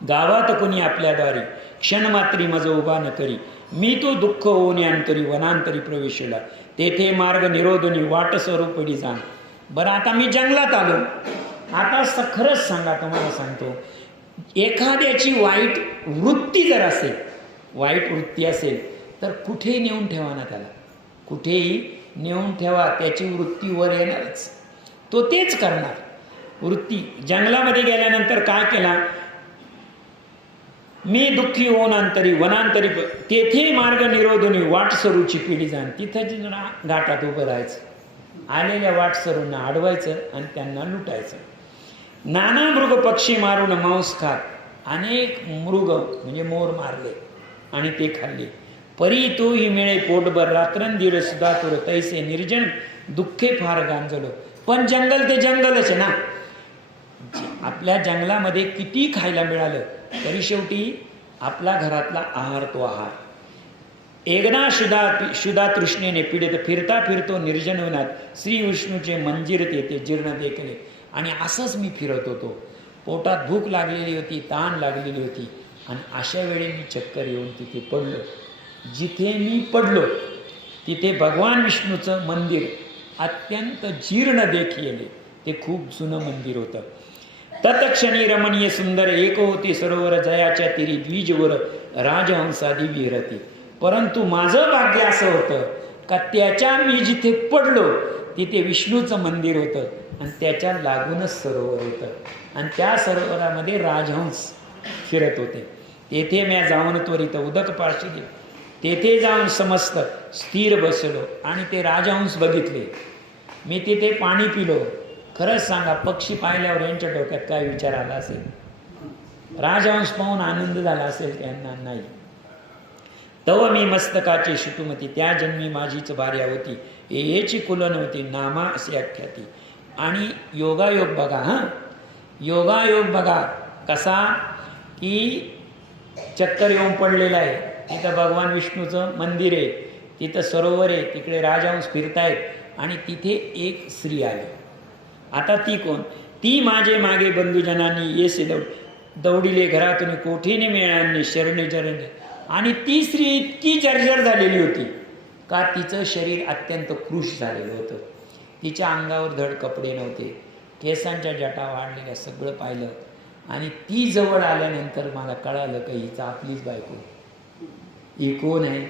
गावात कोणी आपल्याद्वारे क्षणमात्री मज उभा न करी मी तो दुःख होऊन अंतरी वनांतरी प्रवेशला तेथे मार्ग निरोधनी वाट स्वरूपडी जाण. बरं आता मी जंगलात आलो. आता खरंच सांगा तुम्हाला सांगतो एखाद्याची वाईट वृत्ती जर असेल, वाईट वृत्ती असेल तर कुठेही नेऊन ठेवा ना त्याला, कुठेही नेऊन ठेवा, त्याची वृत्ती वर येणारच, तो तेच करणार. वृत्ती जंगलामध्ये गेल्यानंतर काय केला, मी दुःखी होऊन अंतरी वनांतरी तेथे मार्ग निरोधुनी वाटसरूची पिढी जाण. तिथं घाटात उभं राहायचं, आलेल्या वाटसरूंना अडवायचं आणि त्यांना लुटायचं. नाना मृग पक्षी मारून मांस खात, अनेक मृग म्हणजे मोर मारले आणि ते खाल्ले. परी तो ही मिळे पोटभर रात्रंदिवस सुद्धा तुर तैसे निर्जन दुःखे फार गांजलो. पण जंगल ते जंगलच आहे ना, आपल्या जंगलामध्ये किती खायला मिळालं तरी शेवटी आपला घरातला आहार तो आहार. एकदा शुदा तृष्णेने पीडित फिरता फिरतो निर्जन वनात श्री विष्णूचे मंजिर तेथे जीर्ण देखले. आणि असंच मी फिरत होतो, पोटात भूक लागलेली होती, ताण लागलेली होती, आणि अशा वेळी मी चक्कर येऊन तिथे पडलो. जिथे मी पडलो तिथे भगवान विष्णूचं मंदिर अत्यंत जीर्ण देखील, ते खूप जुनं मंदिर होतं. तत्क्षणी रमणीय सुंदर एक होती सरोवर जयाच्या तिरी द्विजवर राजहंसादी विहरती. परंतु माझं भाग्य असं होतं का त्याच्या मी जिथे पडलो तिथे विष्णूचं मंदिर होतं आणि त्याच्या लागूनच सरोवर होतं, आणि त्या सरोवरामध्ये राजहंस फिरत होते. तेथे मी जाऊन त्वरित उदक पाशी दिले, तेथे जाऊन समस्त स्थिर बसलो आणि ते राजहंस बघितले. मी तिथे पाणी पिलो. खरंच सांगा, पक्षी पाहिल्यावर यांच्या डोक्यात काय विचार आला असेल? राजहंस पाहून आनंद झाला असेल त्यांना? नाही. तव मी मस्तकाची शुटुमती, त्या जन्मी माझीच भार्या होती, येची कुलन होती, नामा असे आख्याती. आणि योगायोग बघा, हां योगायोग बघा कसा, की चक्कर येऊन पडलेला आहे, तिथं भगवान विष्णूचं मंदिर आहे, तिथं सरोवर आहे, तिकडे राजहंस फिरतायत आणि तिथे एक स्त्री आली. आता ती कोण? ती माझे मागे बंधुजनांनी येसे दौडिले घरातून कोठीने मिळाले शरणे जरणे. आणि ती स्त्री इतकी जर्जर झालेली होती का तिचं शरीर अत्यंत कृश झालेलं होतं. तिच्या अंगावर धड कपडे नव्हते, केसांच्या जटा वाढलेल्या, सगळं पाहिलं. आणि ती जवळ आल्यानंतर मला कळालं की हिचं आपलीच बायको, ही कोण आहे.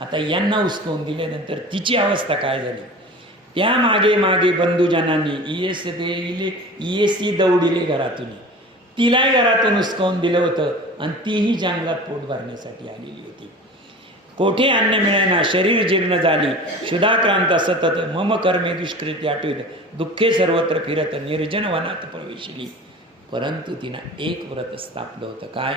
आता यांना उचलून दिल्यानंतर तिची अवस्था काय झाली. त्या मागे मागे बंधुजनांनी इयेसी दौडिले घरातून, तिलाही घरातून उचकावून दिलं होतं आणि तीही जंगलात पोट भरण्यासाठी आलेली होती. कोठे अन्न मिळेना, शरीर जीर्ण झाली, शुदाक्रांत सतत मम कर्मे दुष्कृती आठवित, दुःखे सर्वत्र फिरत निर्जन वनात प्रवेशली. परंतु तिनं एक व्रत स्थापलं होतं. काय?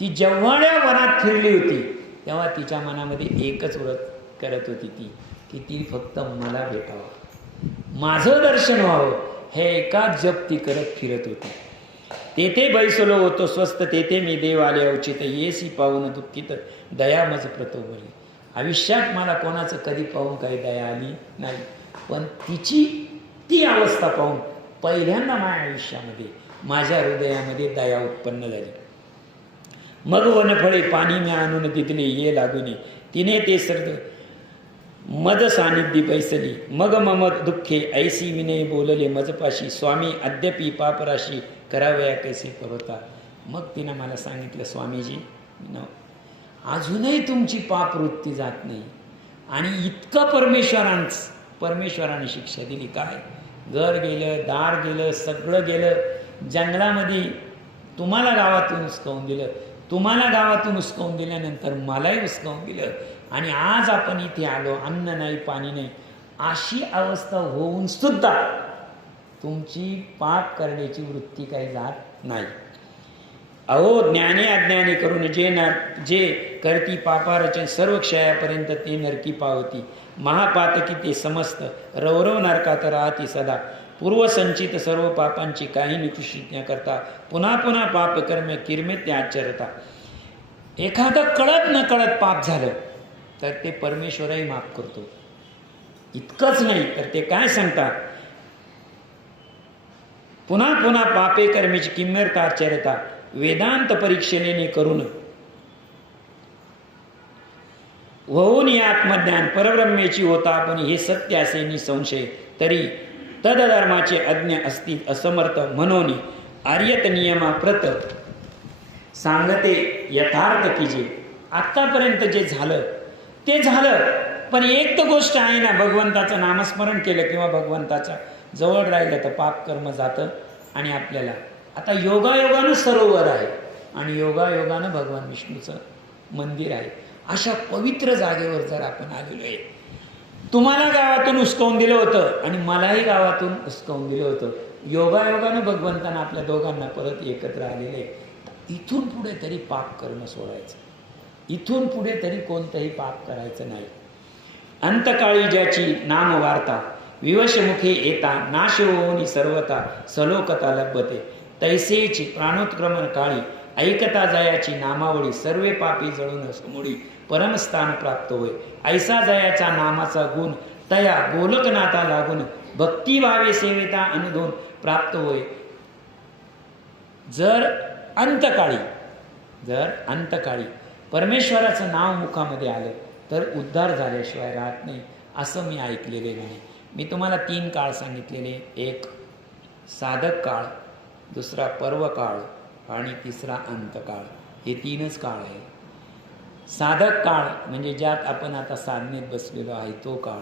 ती जेव्हा वनात फिरली होती तेव्हा तिच्या मनामध्ये एकच व्रत करत होती ती, की ती फक्त मला भेटावं, माझं दर्शन व्हावं, हे एकाच जप ती करत फिरत होती. तेथे बैसलो होतो स्वस्थ, तेथे मी देव आले अवचित, येसी पाहून दुःखित दया मज प्रतोबली. आयुष्यात मला कोणाचं कधी पाहून काही दया आली नाही, पण तिची ती अवस्था पाहून पहिल्यांदा माझ्या आयुष्यामध्ये, माझ्या हृदयामध्ये दया उत्पन्न झाली. मग वनफळे पाणी मी आणून तिथले ये लागुनी, तिने ते सर्व मज सानिध्य बैसली. मग मम दुःखे ऐसी विनय बोलले मजपाशी, स्वामी अद्यापि पापराशी करावया कैसे करोता. मग तिनं मला सांगितलं, स्वामीजी अजूनही तुमची पापवृत्ती जात नाही, आणि इतकं परमेश्वराने शिक्षा दिली. काय? घर गेलं, दार गेलं, सगळं गेलं, जंगलामध्ये तुम्हाला गावातून उचकावून दिलं, तुम्हाला गावातून उचकावून दिल्यानंतर मलाही उचकावून दिलं, आणि आज आपण इथे आलो, अन्न नाही, पाणी नाही, अशी अवस्था होऊन सुद्धा तुमची पाप करण्याची वृत्ती काही जात नाही. अहो ज्ञाने अज्ञानी करून जे करती पापारचन सर्व क्षयापर्यंत ते नरकी पावती. महापातकी ते समस्त रवरव नरकात राहती सदा. पूर्वसंचित सर्व पापांची काही निकृष्ट करता, पुन्हा पुन्हा पाप कर्मे किरमे ते आचरता. एखादं कळत न कळत पाप झालं तर ते परमेश्वरही माफ करतो. इतकंच नाही तर ते काय सांगतात, पुन्हा पुन्हा पापे कर्मेची किंमत आचरता, वेदांत परीक्षेने करून होऊन या आत्मज्ञान परब्रह्मेची होता आपण हे सत्य असे निसंशय. तरी तदधर्माचे अज्ञ असतील असमर्थ म्हणून आर्यत नियमा प्रत सांगते यथार्थ कीजे. आत्तापर्यंत जे झालं ते झालं, पण एक तर गोष्ट आहे ना, भगवंताचं नामस्मरण केलं किंवा भगवंताच्या जवळ राहिलं तर पाप कर्म जातं. आणि आपल्याला आता योगायोगानं सरोवर आहे आणि योगायोगानं भगवान विष्णूचं मंदिर आहे. अशा पवित्र जागेवर जर आपण आलेलो आहे, तुम्हाला गावातून हुसकावून दिलं होतं आणि मलाही गावातून हुसकावून दिलं होतं, योगायोगानं भगवंतानं आपल्या दोघांना परत एकत्र आलेले. इथून पुढे तरी पाप कर्म सोडायचं, इथून पुढे तरी कोणतंही पाप करायचं नाही. अंतकाळी ज्याची नाम वार्ता विवशमुखे येता नाश होऊनी सर्वता सलोकता लभते. तैसेची प्राणोत्क्रमण काळी ऐकता जयाची नामावळी सर्वे पापी जळून समोळी परमस्थान प्राप्त होय. ऐसा जयाच्या नामाचा गुण तया गोलकनाथा लागून भक्ती भावे सेवेता अनुधून प्राप्त होय. जर अंतकाळी परमेश्वराचं नाव मुखामध्ये आलं तर उद्धार झाल्याशिवाय राहत नाही, असं मी ऐकलेले नाही. मी तुम्हाला 3 काळ सांगितलेले, एक साधक काळ, दुसरा पर्व काळ आणि तिसरा अंतकाळ. हे 3च काळ आहे. साधक काळ म्हणजे ज्यात आपण आता साधनेत बसलेलो आहे तो काळ,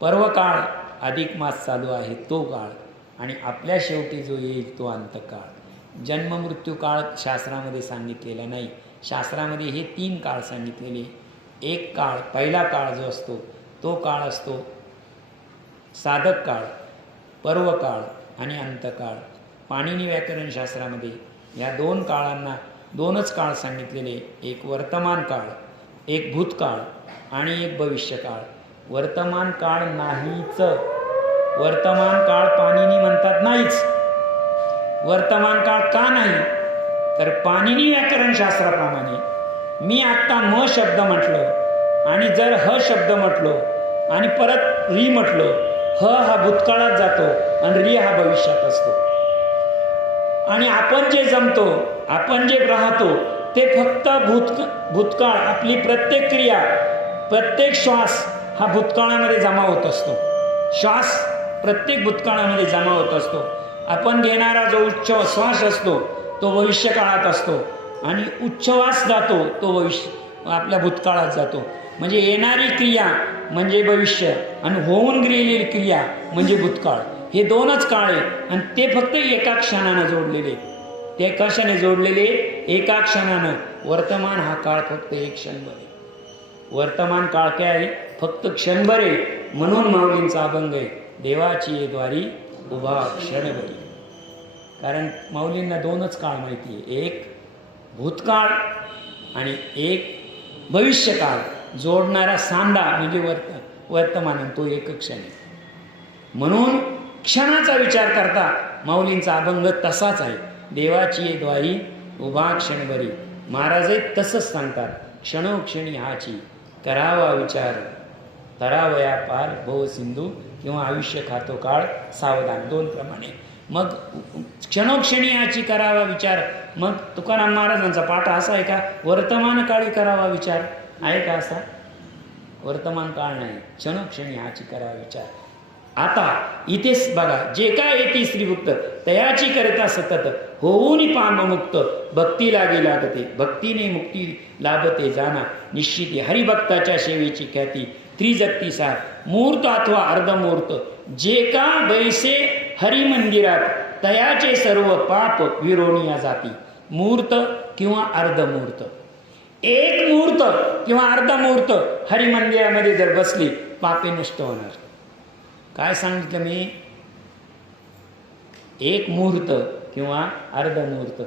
पर्व काळ अधिक मास चालू आहे तो काळ, आणि आपल्या शेवटी जो येईल तो अंतकाळ. जन्म मृत्यू काळ शास्त्रामध्ये सांगितलेला नाही. शास्त्रामध्ये हे 3 काळ सांगितलेले. एक काळ, पहिला काळ जो असतो तो काळ असतो साधक काळ, पर्व काळ आणि अंतकाळ. पाणिनी व्याकरण शास्त्रामध्ये या 2 काळांना 2च काळ सांगितलेले, एक वर्तमान काळ, एक भूतकाळ आणि एक भविष्यकाळ. वर्तमान काळ नाहीच, वर्तमान काळ पाणिनी म्हणतात नाहीच. वर्तमान काळ का नाही तर पाणिनी व्याकरण शास्त्राप्रमाणे मी आत्ता म शब्द म्हटलं आणि जर ह शब्द म्हटलो आणि परत री म्हटलं, ह हा भूतकाळात जातो आणि री हा भविष्यात असतो. आणि आपण जे जमतो, आपण जे राहतो ते फक्त भूतकाळ. आपली प्रत्येक क्रिया, प्रत्येक श्वास हा भूतकाळामध्ये जमा होत असतो. श्वास प्रत्येक भूतकाळामध्ये जमा होत असतो. आपण घेणारा जो श्वास असतो तो भविष्यकाळात असतो आणि उच्छ्वास जातो तो आपल्या भूतकाळात जातो. म्हणजे येणारी क्रिया म्हणजे भविष्य आणि होऊन गेलेली क्रिया म्हणजे भूतकाळ. हे 2च काळ आहे आणि ते फक्त एका क्षणानं जोडलेले. ते कशाने जोडलेले? एका क्षणानं. वर्तमान हा काळ फक्त एक क्षणभर आहे. वर्तमान काळ काय आहे? फक्त क्षणभर आहे. म्हणून माऊलींचा अभंग आहे, देवाची ये द्वारी उभा क्षणभरी. कारण माऊलींना 2च काळ माहिती आहे, एक भूतकाळ आणि एक भविष्यकाळ. जोडणारा सांधा म्हणजे वर्तमान, तो एक क्षण आहे. म्हणून क्षणाचा विचार करता माऊलींचा अभंग तसाच आहे, देवाची ये द्वारी उभा क्षणभरी. महाराज तसंच सांगतात, क्षणोक्षणी हाची करावा विचार तरावया पार भव सिंधू किंवा आयुष्य खातो काळ सावधान. 2 प्रमाणे. मग क्षणोक्षणी याची करावा विचार. मग तुकाराम महाराजांचा पाठ असा आहे का, वर्तमान काळी करावा विचार आहे का असा? वर्तमान काळ नाही, क्षणोक्षणी याची करावा विचार. आता इथेच बघा, जे काय येते स्त्रीभुक्त तयाची करता सतत होऊन पाममुक्त भक्ती लागते. भक्तीने मुक्ती लाभते जाना निश्चिती. हरिभक्ताच्या सेवेची ख्याती त्रिजगती सार मूर्त अथवा अर्धमूर्त. जे का बैसे हरी मंदिरात तयाचे सर्व पाप विरोणिया जाती. मूर्त किंवा अर्धमूर्त, एक मुहूर्त किंवा अर्धमुहूर्त हरिमंदिरामध्ये जर बसली पापे नष्ट होणार. काय सांगितलं मी? एक मुहूर्त किंवा अर्धमुहूर्त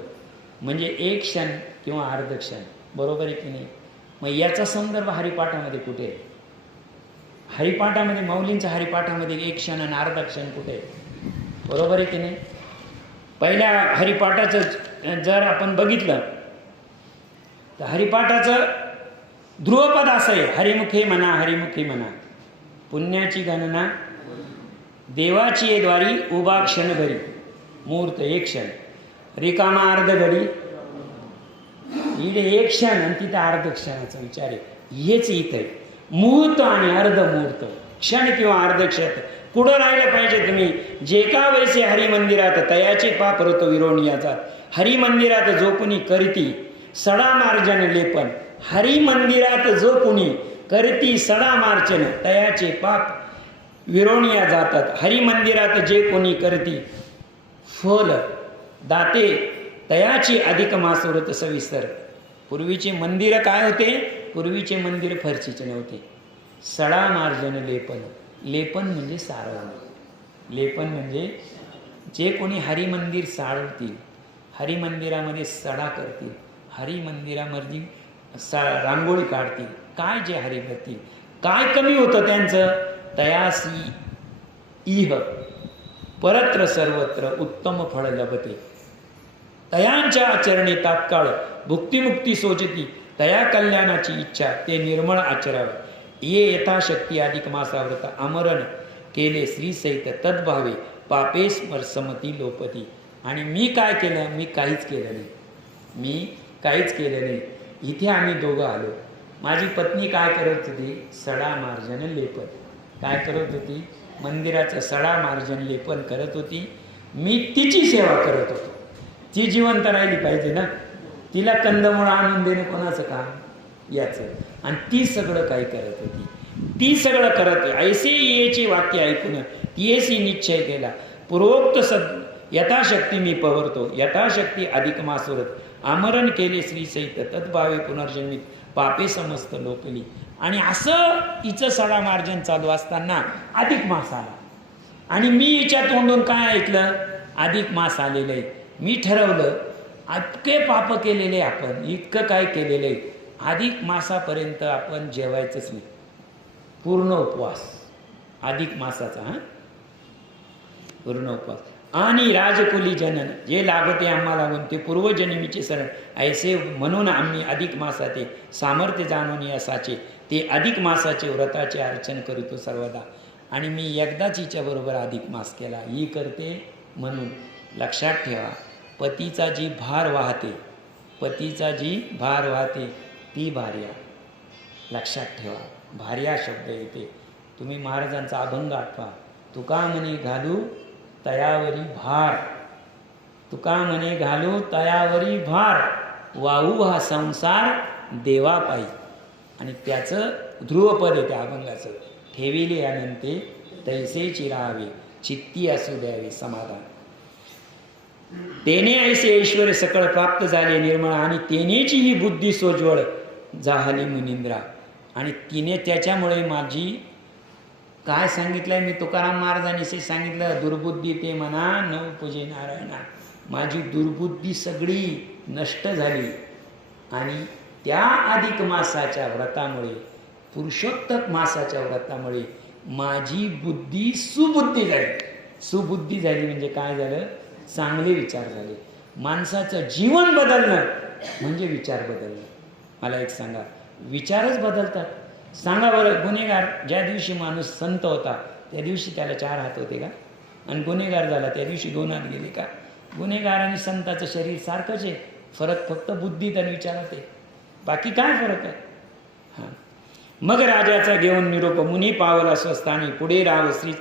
म्हणजे एक क्षण किंवा अर्ध क्षण. बरोबर आहे की नाही? मग याचा संदर्भ हरिपाठामध्ये कुठे आहे? हरिपाठामध्ये, माऊलींच्या हरिपाठामध्ये एक क्षण आणि अर्धा क्षण कुठे आहे? बरोबर आहे की नाही? पहिल्या हरिपाठाचं जर आपण बघितलं तर हरिपाठाचं ध्रुवपद असं आहे, हरिमुखे म्हणा हरिमुखे म्हणा. पुण्याची गणना देवाची ये द्वारी उभा क्षणभरी. मुहूर्त एक क्षण, रिकामा अर्ध घडी. इथे एक क्षण आणि तिथे अर्ध क्षणाचा विचार आहे. हेच इथं आहे. मुहूर्त आणि अर्धमुहूर्त, क्षण किंवा अर्धक्षत कुठं राहिलं पाहिजे तुम्ही? जे का वैसे हरी मंदिरात तयाचे पाप ऋत विरोणिया जात. हरी मंदिरात जो कुणी करती सडा मार्जन लेपन. हरी मंदिरात जो कुणी करती सडा मार्जन तयाचे पाप विरोणिया जातात. हरी मंदिरात जे कोणी करती फल दाते तयाची अधिक मास व्रत सविस्तर. पूर्वीचे मंदिर काय होते? पूर्वीचे मंदिर फरशीचे नव्हते. सडा मार्जन लेपन. लेपन म्हणजे सारवणे. लेपन म्हणजे जे कोणी हरी मंदिर सारवतील, हरी मंदिरामध्ये सडा करतील, हरी मंदिरामध्ये रांगोळी काढतील, काय जे हरी करतील, काय कमी होतं त्यांचं? तयासी इह परत्र सर्वत्र उत्तम फळ लभते. तयांच्या आचरणे तात्काळ भुक्तिमुक्ती सोचती. तया कल्याणाची इच्छा ते निर्मळ आचरावे. ये यथाशक्ती अधिक मासाव्रत आमरण केले श्रीसहित तद्भावे पापे समती लोपती. आणि मी काय केलं? मी काहीच केलं नाही. मी काहीच केलं नाही. इथे आम्ही दोघं आलो. माझी पत्नी काय करत होती? सडा मार्जन लेपन. काय करत होती? मंदिराचं सडा मार्जन लेपन करत होती. मी तिची सेवा करत होतो. ती जिवंत राहिली पाहिजे ना. तिला कंदमुळं आणून देणं कोणाचं काम? याचं. आणि ती सगळं काही करत होती. ती सगळं करत. ऐसे येची वाक्य ऐकून तियेसी निश्चय केला. पूर्वोक्त यथाशक्ती मी पवरतो. यथाशक्ती अधिक मासुरत आमरण केले श्रीसहित तद्भावे पुनर्जन्मित पापे समस्त लोकली. आणि असं हिचं सडा मार्जन चालू असताना अधिक मास आला. आणि मी हिच्या तोंडून काय ऐकलं? अधिक मास आलेलं आहे. मी ठरवलं इतके पाप केलेले आपण, इतकं काय केलेलं आहे, अधिक मासापर्यंत आपण जेवायचंच नाही. पूर्ण उपवास अधिक मासाचा. पूर्ण उपवास. आणि राजकुली जनन जे लागते आम्हाला लागून ते पूर्वजन्मीचे शरण ऐसे म्हणून आम्ही अधिक मासाचे सामर्थ्य जाणून असाचे ते अधिक मासाचे व्रताचे अर्चन करीतो सर्वदा. आणि मी एकदाच हिच्याबरोबर अधिक मास केला. ही करते म्हणून लक्षात ठेवा. पतीचा जी भार वाहते, पतीचा जी भार वाहते ती भार्या. लक्षात ठेवा. भार्या शब्द येते. तुम्ही महाराजांचा अभंग आठवा. तुका म्हणे घालू तयावरी भार. तुका म्हणे घालू तयावरी भार वाहू हा संसार देवा पायी. आणि त्याचं ध्रुवपद आहे त्या अभंगाचं. ठेविले अनंते तैसेची राहावे चित्ती असू द्यावे समाधान. तेने ऐसे ऐश्वर सकळ प्राप्त झाले निर्मळ. आणि तेनेची ही बुद्धी सोज्वळ जाहली मुनिंद्रा. आणि तिने त्याच्यामुळे माझी काय सांगितलंय मी तुकाराम महाराजांनी सांगितलं, दुर्बुद्धी ते म्हणा न पूजे नारायणा. माझी दुर्बुद्धी सगळी नष्ट झाली. आणि त्या अधिक मासाच्या व्रतामुळे, पुरुषोत्तम मासाच्या व्रतामुळे माझी बुद्धी सुबुद्धी झाली. सुबुद्धी झाली म्हणजे काय झालं? चांगले विचार झाले. माणसाचं जीवन बदलणं म्हणजे विचार बदलणं. मला एक सांगा, विचारच बदलतात? सांगा बरं. गुन्हेगार ज्या दिवशी माणूस संत होता त्या दिवशी त्याला 4 हात होते का? आणि गुन्हेगार झाला त्या दिवशी 2 हात गेले का? गुन्हेगार आणि संताचं शरीर सारखंच आहे. फरक फक्त बुद्धीत आणि विचारात आहे. बाकी काय फरक आहे? हां. मग राजाचा घेऊन निरोप मुनी पावला स्वस्थानी. पुढे राव श्री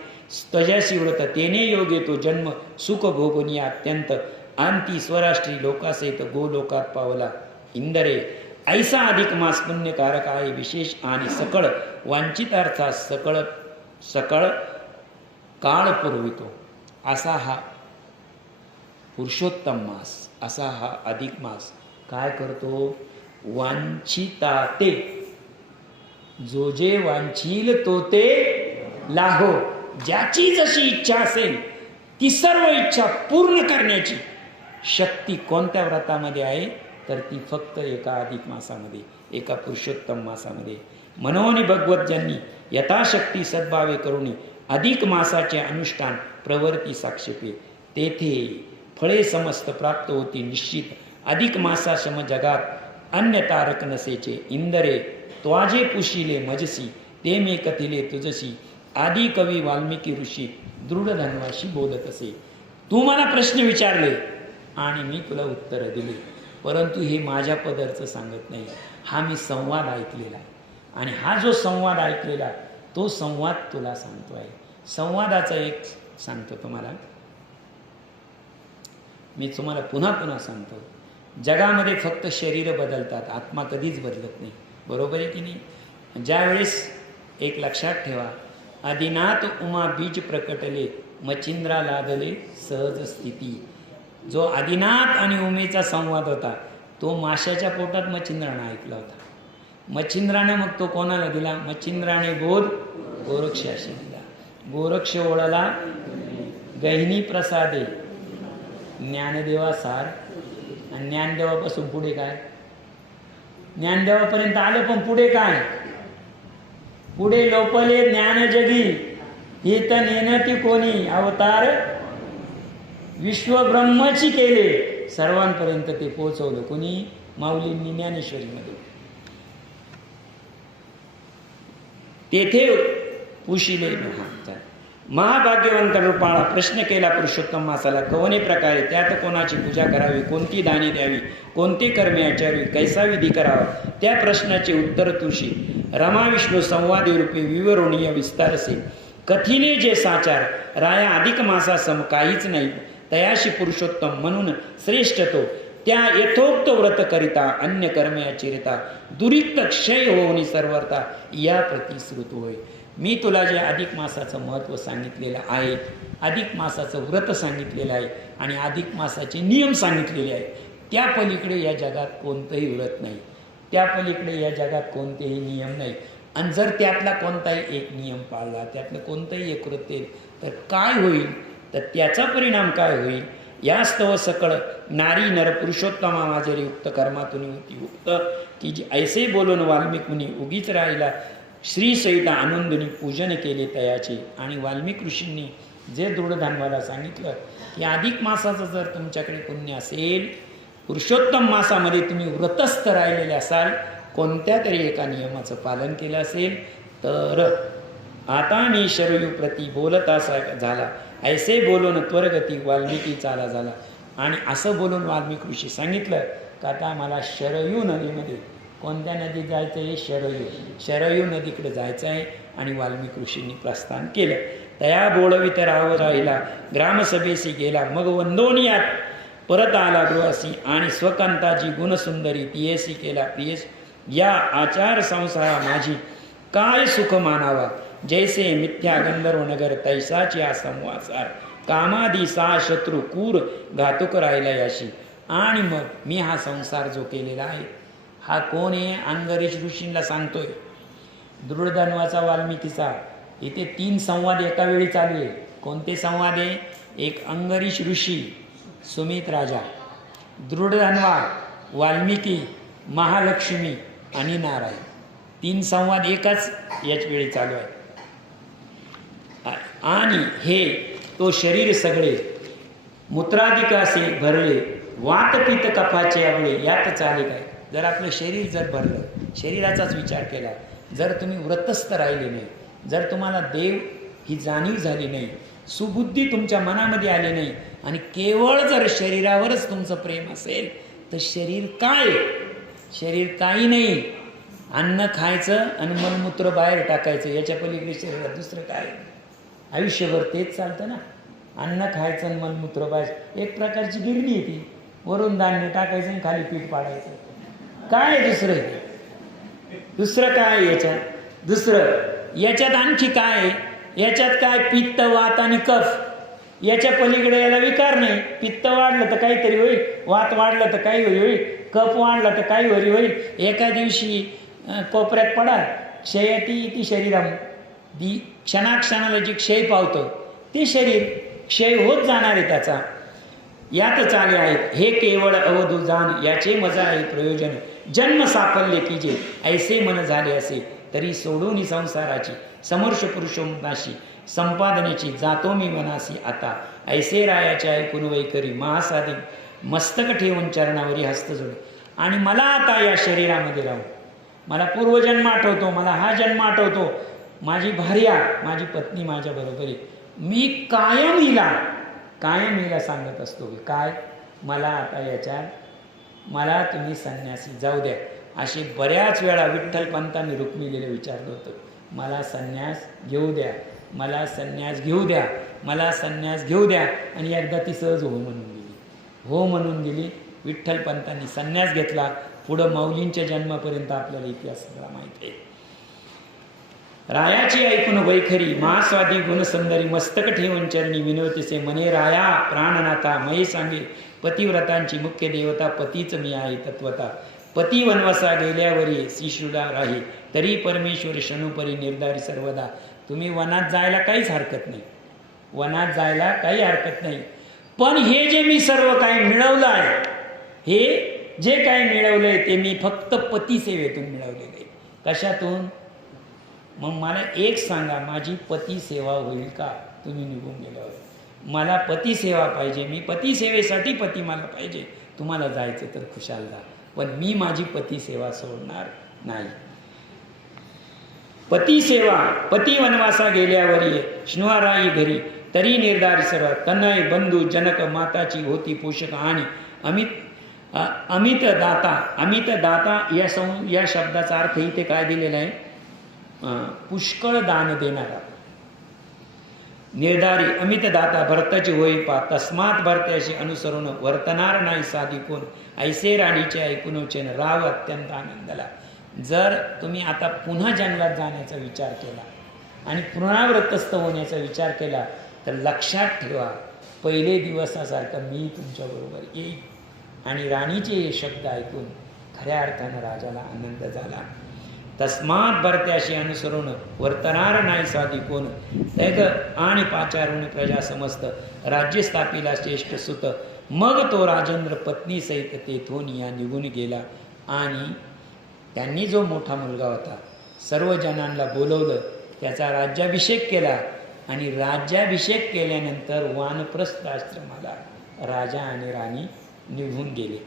तजाशी व्रत तेने योग्य तो जन्म सुख भोगुनी अत्यंत. अंती स्वराष्ट्री लोकासहित गोलोकात पावला इंदरे. ऐसा अधिक मास पुण्यकारक आहे विशेष आणि सकळ वांछितार्थात सकळ सकळ काळ पुरवितो. असा हा पुरुषोत्तम मास, असा हा अधिक मास काय करतो? वांछिताते जो जे वांछील तो ते लाहो. ज्याची जशी इच्छा असेल ती सर्व इच्छा पूर्ण करण्याची शक्ती कोणत्या व्रतामध्ये आहे? तर ती फक्त एका अधिक मासामध्ये, एका पुरुषोत्तम मासामध्ये. मनोनी भगवतजनी यथाशक्ती सद्भावे करुणी अधिक मासाचे अनुष्ठान प्रवर्ती साक्षेपे. तेथे फळे समस्त प्राप्त होती निश्चित. अधिक मासा सम जगात अन्य तारक नसेचे. इंदरे त्वाजे पुशिले मजसी ते मे कथिले तुझसी. आदी कवी वाल्मिकी ऋषी दृढ धन्वाशी बोलत असे. तू मला प्रश्न विचारले आणि मी तुला उत्तर दिली. परंतु हे माझ्या पदरचं सांगत नाही. हा मी संवाद ऐकलेला आहे. आणि हा जो संवाद ऐकलेला तो संवाद तुला सांगतो आहे. संवादाचं एक सांगतो तुम्हाला, मी तुम्हाला पुन्हा पुन्हा सांगतो. जगामध्ये फक्त शरीर बदलतात, आत्मा कधीच बदलत नाही. बरोबर आहे की नाही? ज्यावेळेस एक लक्षात ठेवा, आदिनाथ उमा बीज प्रकटले, मच्छिंद्रा लादले सहज स्थिती. जो आदिनाथ आणि उमेचा संवाद होता तो माशाच्या पोटात मच्छिंद्रानं ऐकला होता. मच्छिंद्राने मग तो कोणाला दिला? मच्छिंद्राने बोध गोरक्षाशी दिला. गोरक्ष ओळला गहिनी प्रसादे, ज्ञानदेवा सार. आणि ज्ञानदेवापासून पुढे काय? ज्ञानदेवापर्यंत आलं, पण पुढे काय? पुढे लोपले ज्ञान जगी, ही तर नेणती कोणी अवतार, विश्वब्रह्मची केले, सर्वांपर्यंत ते पोहोचवलं कोणी? माऊलींनी ज्ञानेश्वरीमध्ये. तेथे पुशिले महाभाग्यवंत रूपाळा प्रश्न केला पुरुषोत्तम मासाला, कवने प्रकारे त्यात कोणाची पूजा करावी, कोणती दाने द्यावी, कोणते कर्मे आचरावी, कैसा विधी करावा, त्या प्रश्नाचे उत्तर तुशी रमा विष्णू संवादी रूपे विवरणीय विस्तारसे. कथिने जे साचार राया अधिक मासा सम काहीच नाही, तयाशी पुरुषोत्तम म्हणून श्रेष्ठ तो, त्या यथोक्त व्रत करिता अन्य कर्मे आचरिता, दुरिक्त क्षय होऊनी सर्वता या प्रतिश्रुत होय. मी तुला जे अधिक मासाचं महत्त्व सांगितलेलं आहे, अधिक मासाचं व्रत सांगितलेलं आहे आणि अधिक मासाचे नियम सांगितलेले आहेत, त्या पलीकडे या जगात कोणतंही व्रत नाही, त्या पलीकडे या जगात कोणतेही नियम नाही. आणि जर त्यातला कोणताही एक नियम पाळला, त्यातलं कोणतंही एक व्रत येईल, तर काय होईल? तर त्याचा परिणाम काय होईल? यास्तव सकळ नारी नर पुरुषोत्तमा माझे युक्त कर्मातून होती युक्त, की जी ऐसे बोलून वाल्मिकुनी उगीच राहिला श्रीसहित आनंदनी पूजन केले तयाचे. आणि वाल्मिक ऋषींनी जे दृढधान्वाला सांगितलं की अधिक मासाचं जर तुमच्याकडे पुण्य असेल, पुरुषोत्तम मासामध्ये तुम्ही व्रतस्थ राहिलेले असाल, कोणत्या तरी एका नियमाचं पालन केलं असेल, तर आता मी शरयू प्रती बोलता झाला, ऐसे बोलून त्वरगती वाल्मिकी चाला झाला. आणि असं बोलून वाल्मिक ऋषी सांगितलं का आता मला शरयू नदीमध्ये, कोणत्या नदीत जायचं आहे? शरयू नदीकडे जायचं आहे. आणि वाल्मिक ऋषींनी प्रस्थान केलं. तया बोळवित राव राहिला, ग्रामसभेशी गेला, मग वंदोनियात परत आला गृहासी. आणि स्वकांताची गुणसुंदरी पियेसी केला प्रियस, या आचार संसारा माझी काय सुख मानावा, जैसे मिथ्या गंधर्व नगर तैसाची असंवासार, कामादी सा शत्रू कूर घातुक राहिला याशी. आणि मग मी हा संसार जो केलेला आहे, हा कोण आहे? अंगरीष ऋषींना सांगतोय, दृढधन्वाचा वाल्मिकीचा. इथे 3 संवाद एका वेळी चालू आहे. कोणते संवाद आहे? एक अंगरीष ऋषी, सुमित राजा, दृढधन्वा, वाल्मिकी, महालक्ष्मी आणि नारायण. 3 संवाद एकाच याच वेळी चालू आहे. आणि हे तो शरीर सगळे मूत्राधिकासे भरले, वातपित्त कफाचे आवळे यात चाले काय. जर आपलं शरीर जर भरलं, शरीराचाच विचार केला, जर तुम्ही व्रतस्थ राहिले नाही, जर तुम्हाला देव ही जाणीव झाली नाही, सुबुद्धी तुमच्या मनामध्ये आली नाही, आणि केवळ जर शरीरावरच तुमचं प्रेम असेल, तर शरीर काय? शरीर काही नाही. अन्न खायचं आणि मलमूत्र बाहेर टाकायचं, याच्या पलीकडे शरीरात दुसरं काय? आयुष्यभर तेच चालतं ना, अन्न खायचं आणि मलमूत्र बाहेर. एक प्रकारची गिरणी आहे ती, वरून धान्य टाकायचं आणि खाली पीठ पाडायचं. काय दुसरं काय याच्यात? याच्यात आणखी काय? याच्यात काय? पित्त, वात आणि कफ. याच्या पलीकडे याला विकार नाही. पित्त वाढलं तर काहीतरी होईल, वात वाढलं तर काही होईल, कफ वाढला तर काही होईल. एका दिवशी कोपऱ्यात पडा, क्षयती शरीरामध्ये, क्षणाक्षणाला जे क्षय पावतं ते शरीर क्षय होत जाणार आहे त्याचा. यात चाले आहेत हे केवळ अवधू जाण, याचे मजा आहे प्रयोजन. जन्म साफल्य कीजे ऐसे मन झाले असे, तरी सोडून संसाराची समर्ष पुरुषोत्तमाशी संपादनेची जातो मी मनासी आता. ऐसे रायाच्या ऐकून वैखरी महासाधी मस्तक ठेवून चरणावरी हस्त जोडे. आणि मला आता या शरीरामध्ये राहून मला पूर्वजन्म आठवतो, मला हा जन्म आठवतो, माझी भार्या, माझी पत्नी माझ्या बरोबर आहे. मी कायम हिला सांगत असतो की काय, मला आता याच्यात मला तुम्ही संन्यासी जाऊ द्या. असे बऱ्याच वेळा विठ्ठल पंतांनी रुक्मिणीला विचारलं होतं. मला संन्यास घेऊ द्या, मला संन्यास घेऊ द्या, मला संन्यास घेऊ द्या. आणि एकदा ती सहज हो म्हणून गेली. हो म्हणून गेली. विठ्ठलपंतांनी संन्यास घेतला. पुढं माऊलींच्या जन्मापर्यंत आपल्याला इतिहास सगळा माहिती आहे. रायाची ऐकून वैखरी महास्वादी गुणसुंदरी मस्तक ठेवून चरणी विनवतीसे मने राया प्राणनाथा मये सांगे पतिव्रतांची मुख्य देवता पतीच मी आहे तत्वता. पती वनवासा गेल्यावरी शिशुडा राही तरी परमेश्वर शनुपरी निर्धारी सर्वदा. तुम्ही वनात जायला काहीच हरकत नाही, वनात जायला काही हरकत नाही. पण हे जे मी सर्व काही मिळवलं आहे, हे जे काही मिळवलंय ते मी फक्त पतिसेवेतून मिळवलेलं आहे. कशातून? मग मला एक सांगा, माझी पती सेवा होईल का तुम्ही निघून गेल्यावर? मला पती सेवा पाहिजे, मी पती सेवेसाठी पती मला पाहिजे. तुम्हाला जायचं तर खुशाल जा, पण मी माझी पती सेवा सोडणार नाही. पती सेवा पती वनवासा गेल्यावर शृंगाराई घरी तरी निर्धार सर्व तनय बंधू जनक माताची होती पोषक आणि अमित दाता या शब्दाचा अर्थ इथे काय दिलेला आहे? पुष्कळ दान देणारा. निर्धारी अमित दाता भरताची होई पा तस्मात भरत्याशी अनुसरून वर्तनार नाही साधी कोण ऐसे राणीचे ऐकूनचेन राव अत्यंत आनंदला. जर तुम्ही आता पुन्हा जंगलात जाण्याचा विचार केला आणि पुनरावृत्तस्थ होण्याचा विचार केला तर लक्षात ठेवा, पहिले दिवसासारखं मी तुमच्याबरोबर येईल. आणि राणीचे हे शब्द ऐकून खऱ्या अर्थानं राजाला आनंद झाला. तस्मात भरत्याशी अनुसरून वर्तनार नाही साधी कोण एक आणि पाचारून प्रजा समस्त राज्य स्थापिला श्रेष्ठ सुत. मग तो राजेंद्र पत्नी सहित तेथून या निघून गेला. आणि त्यांनी जो मोठा मुलगा होता सर्व जनांना बोलवलं, त्याचा राज्याभिषेक केला. आणि राज्याभिषेक केल्यानंतर वानप्रस्थ आश्रमाला राजा आणि राणी निघून गेले.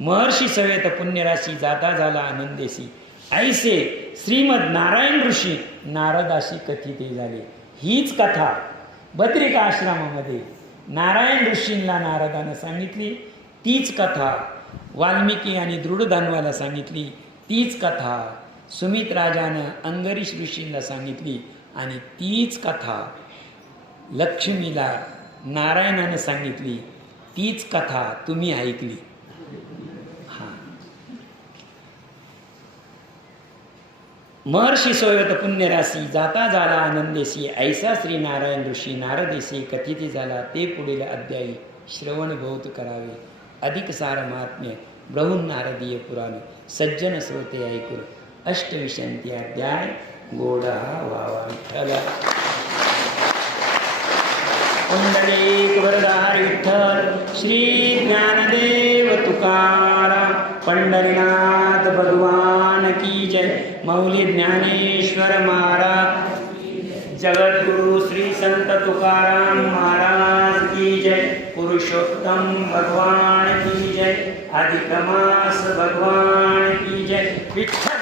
महर्षी सवेत पुण्यराशी जाता झाला आनंदेसी ऐसे श्रीमद नारायण ऋषी नारदाशी कथित झाले. हीच कथा बद्रिका आश्रमामध्ये नारायण ऋषींना नारदानं सांगितली, तीच कथा वाल्मिकी आणि दृढधन्वाला सांगितली, तीच कथा सुमित राजानं अंगरीश ऋषींना सांगितली आणि तीच कथा लक्ष्मीला नारायणानं सांगितली, तीच कथा तुम्ही ऐकली. महर्षी सोयत पुण्यराशी जाता झाला आनंदेशी ऐसा श्री नारायण ऋषी नारदेशी कथित झाला. ते पुढील अध्यायी श्रवण बहुत करावे. अधिक सार महात्म्य ब्रहुण नारदीय पुराण सज्जन श्रोते ऐकून अष्टविशंती अध्याय गोडा वावा विठ्ठल. पुंडलिक वरदार विठ्ठल श्री ज्ञानदेव तुकाराम पंढरीनाथ भगवान की जय. मौली ज्ञानेश्वर महाराज जगद्गुरु श्री संत तुकाराम महाराज की जय. पुरुषोत्तम भगवान की जय. अधिक मास भगवान की जय. विठ्ठल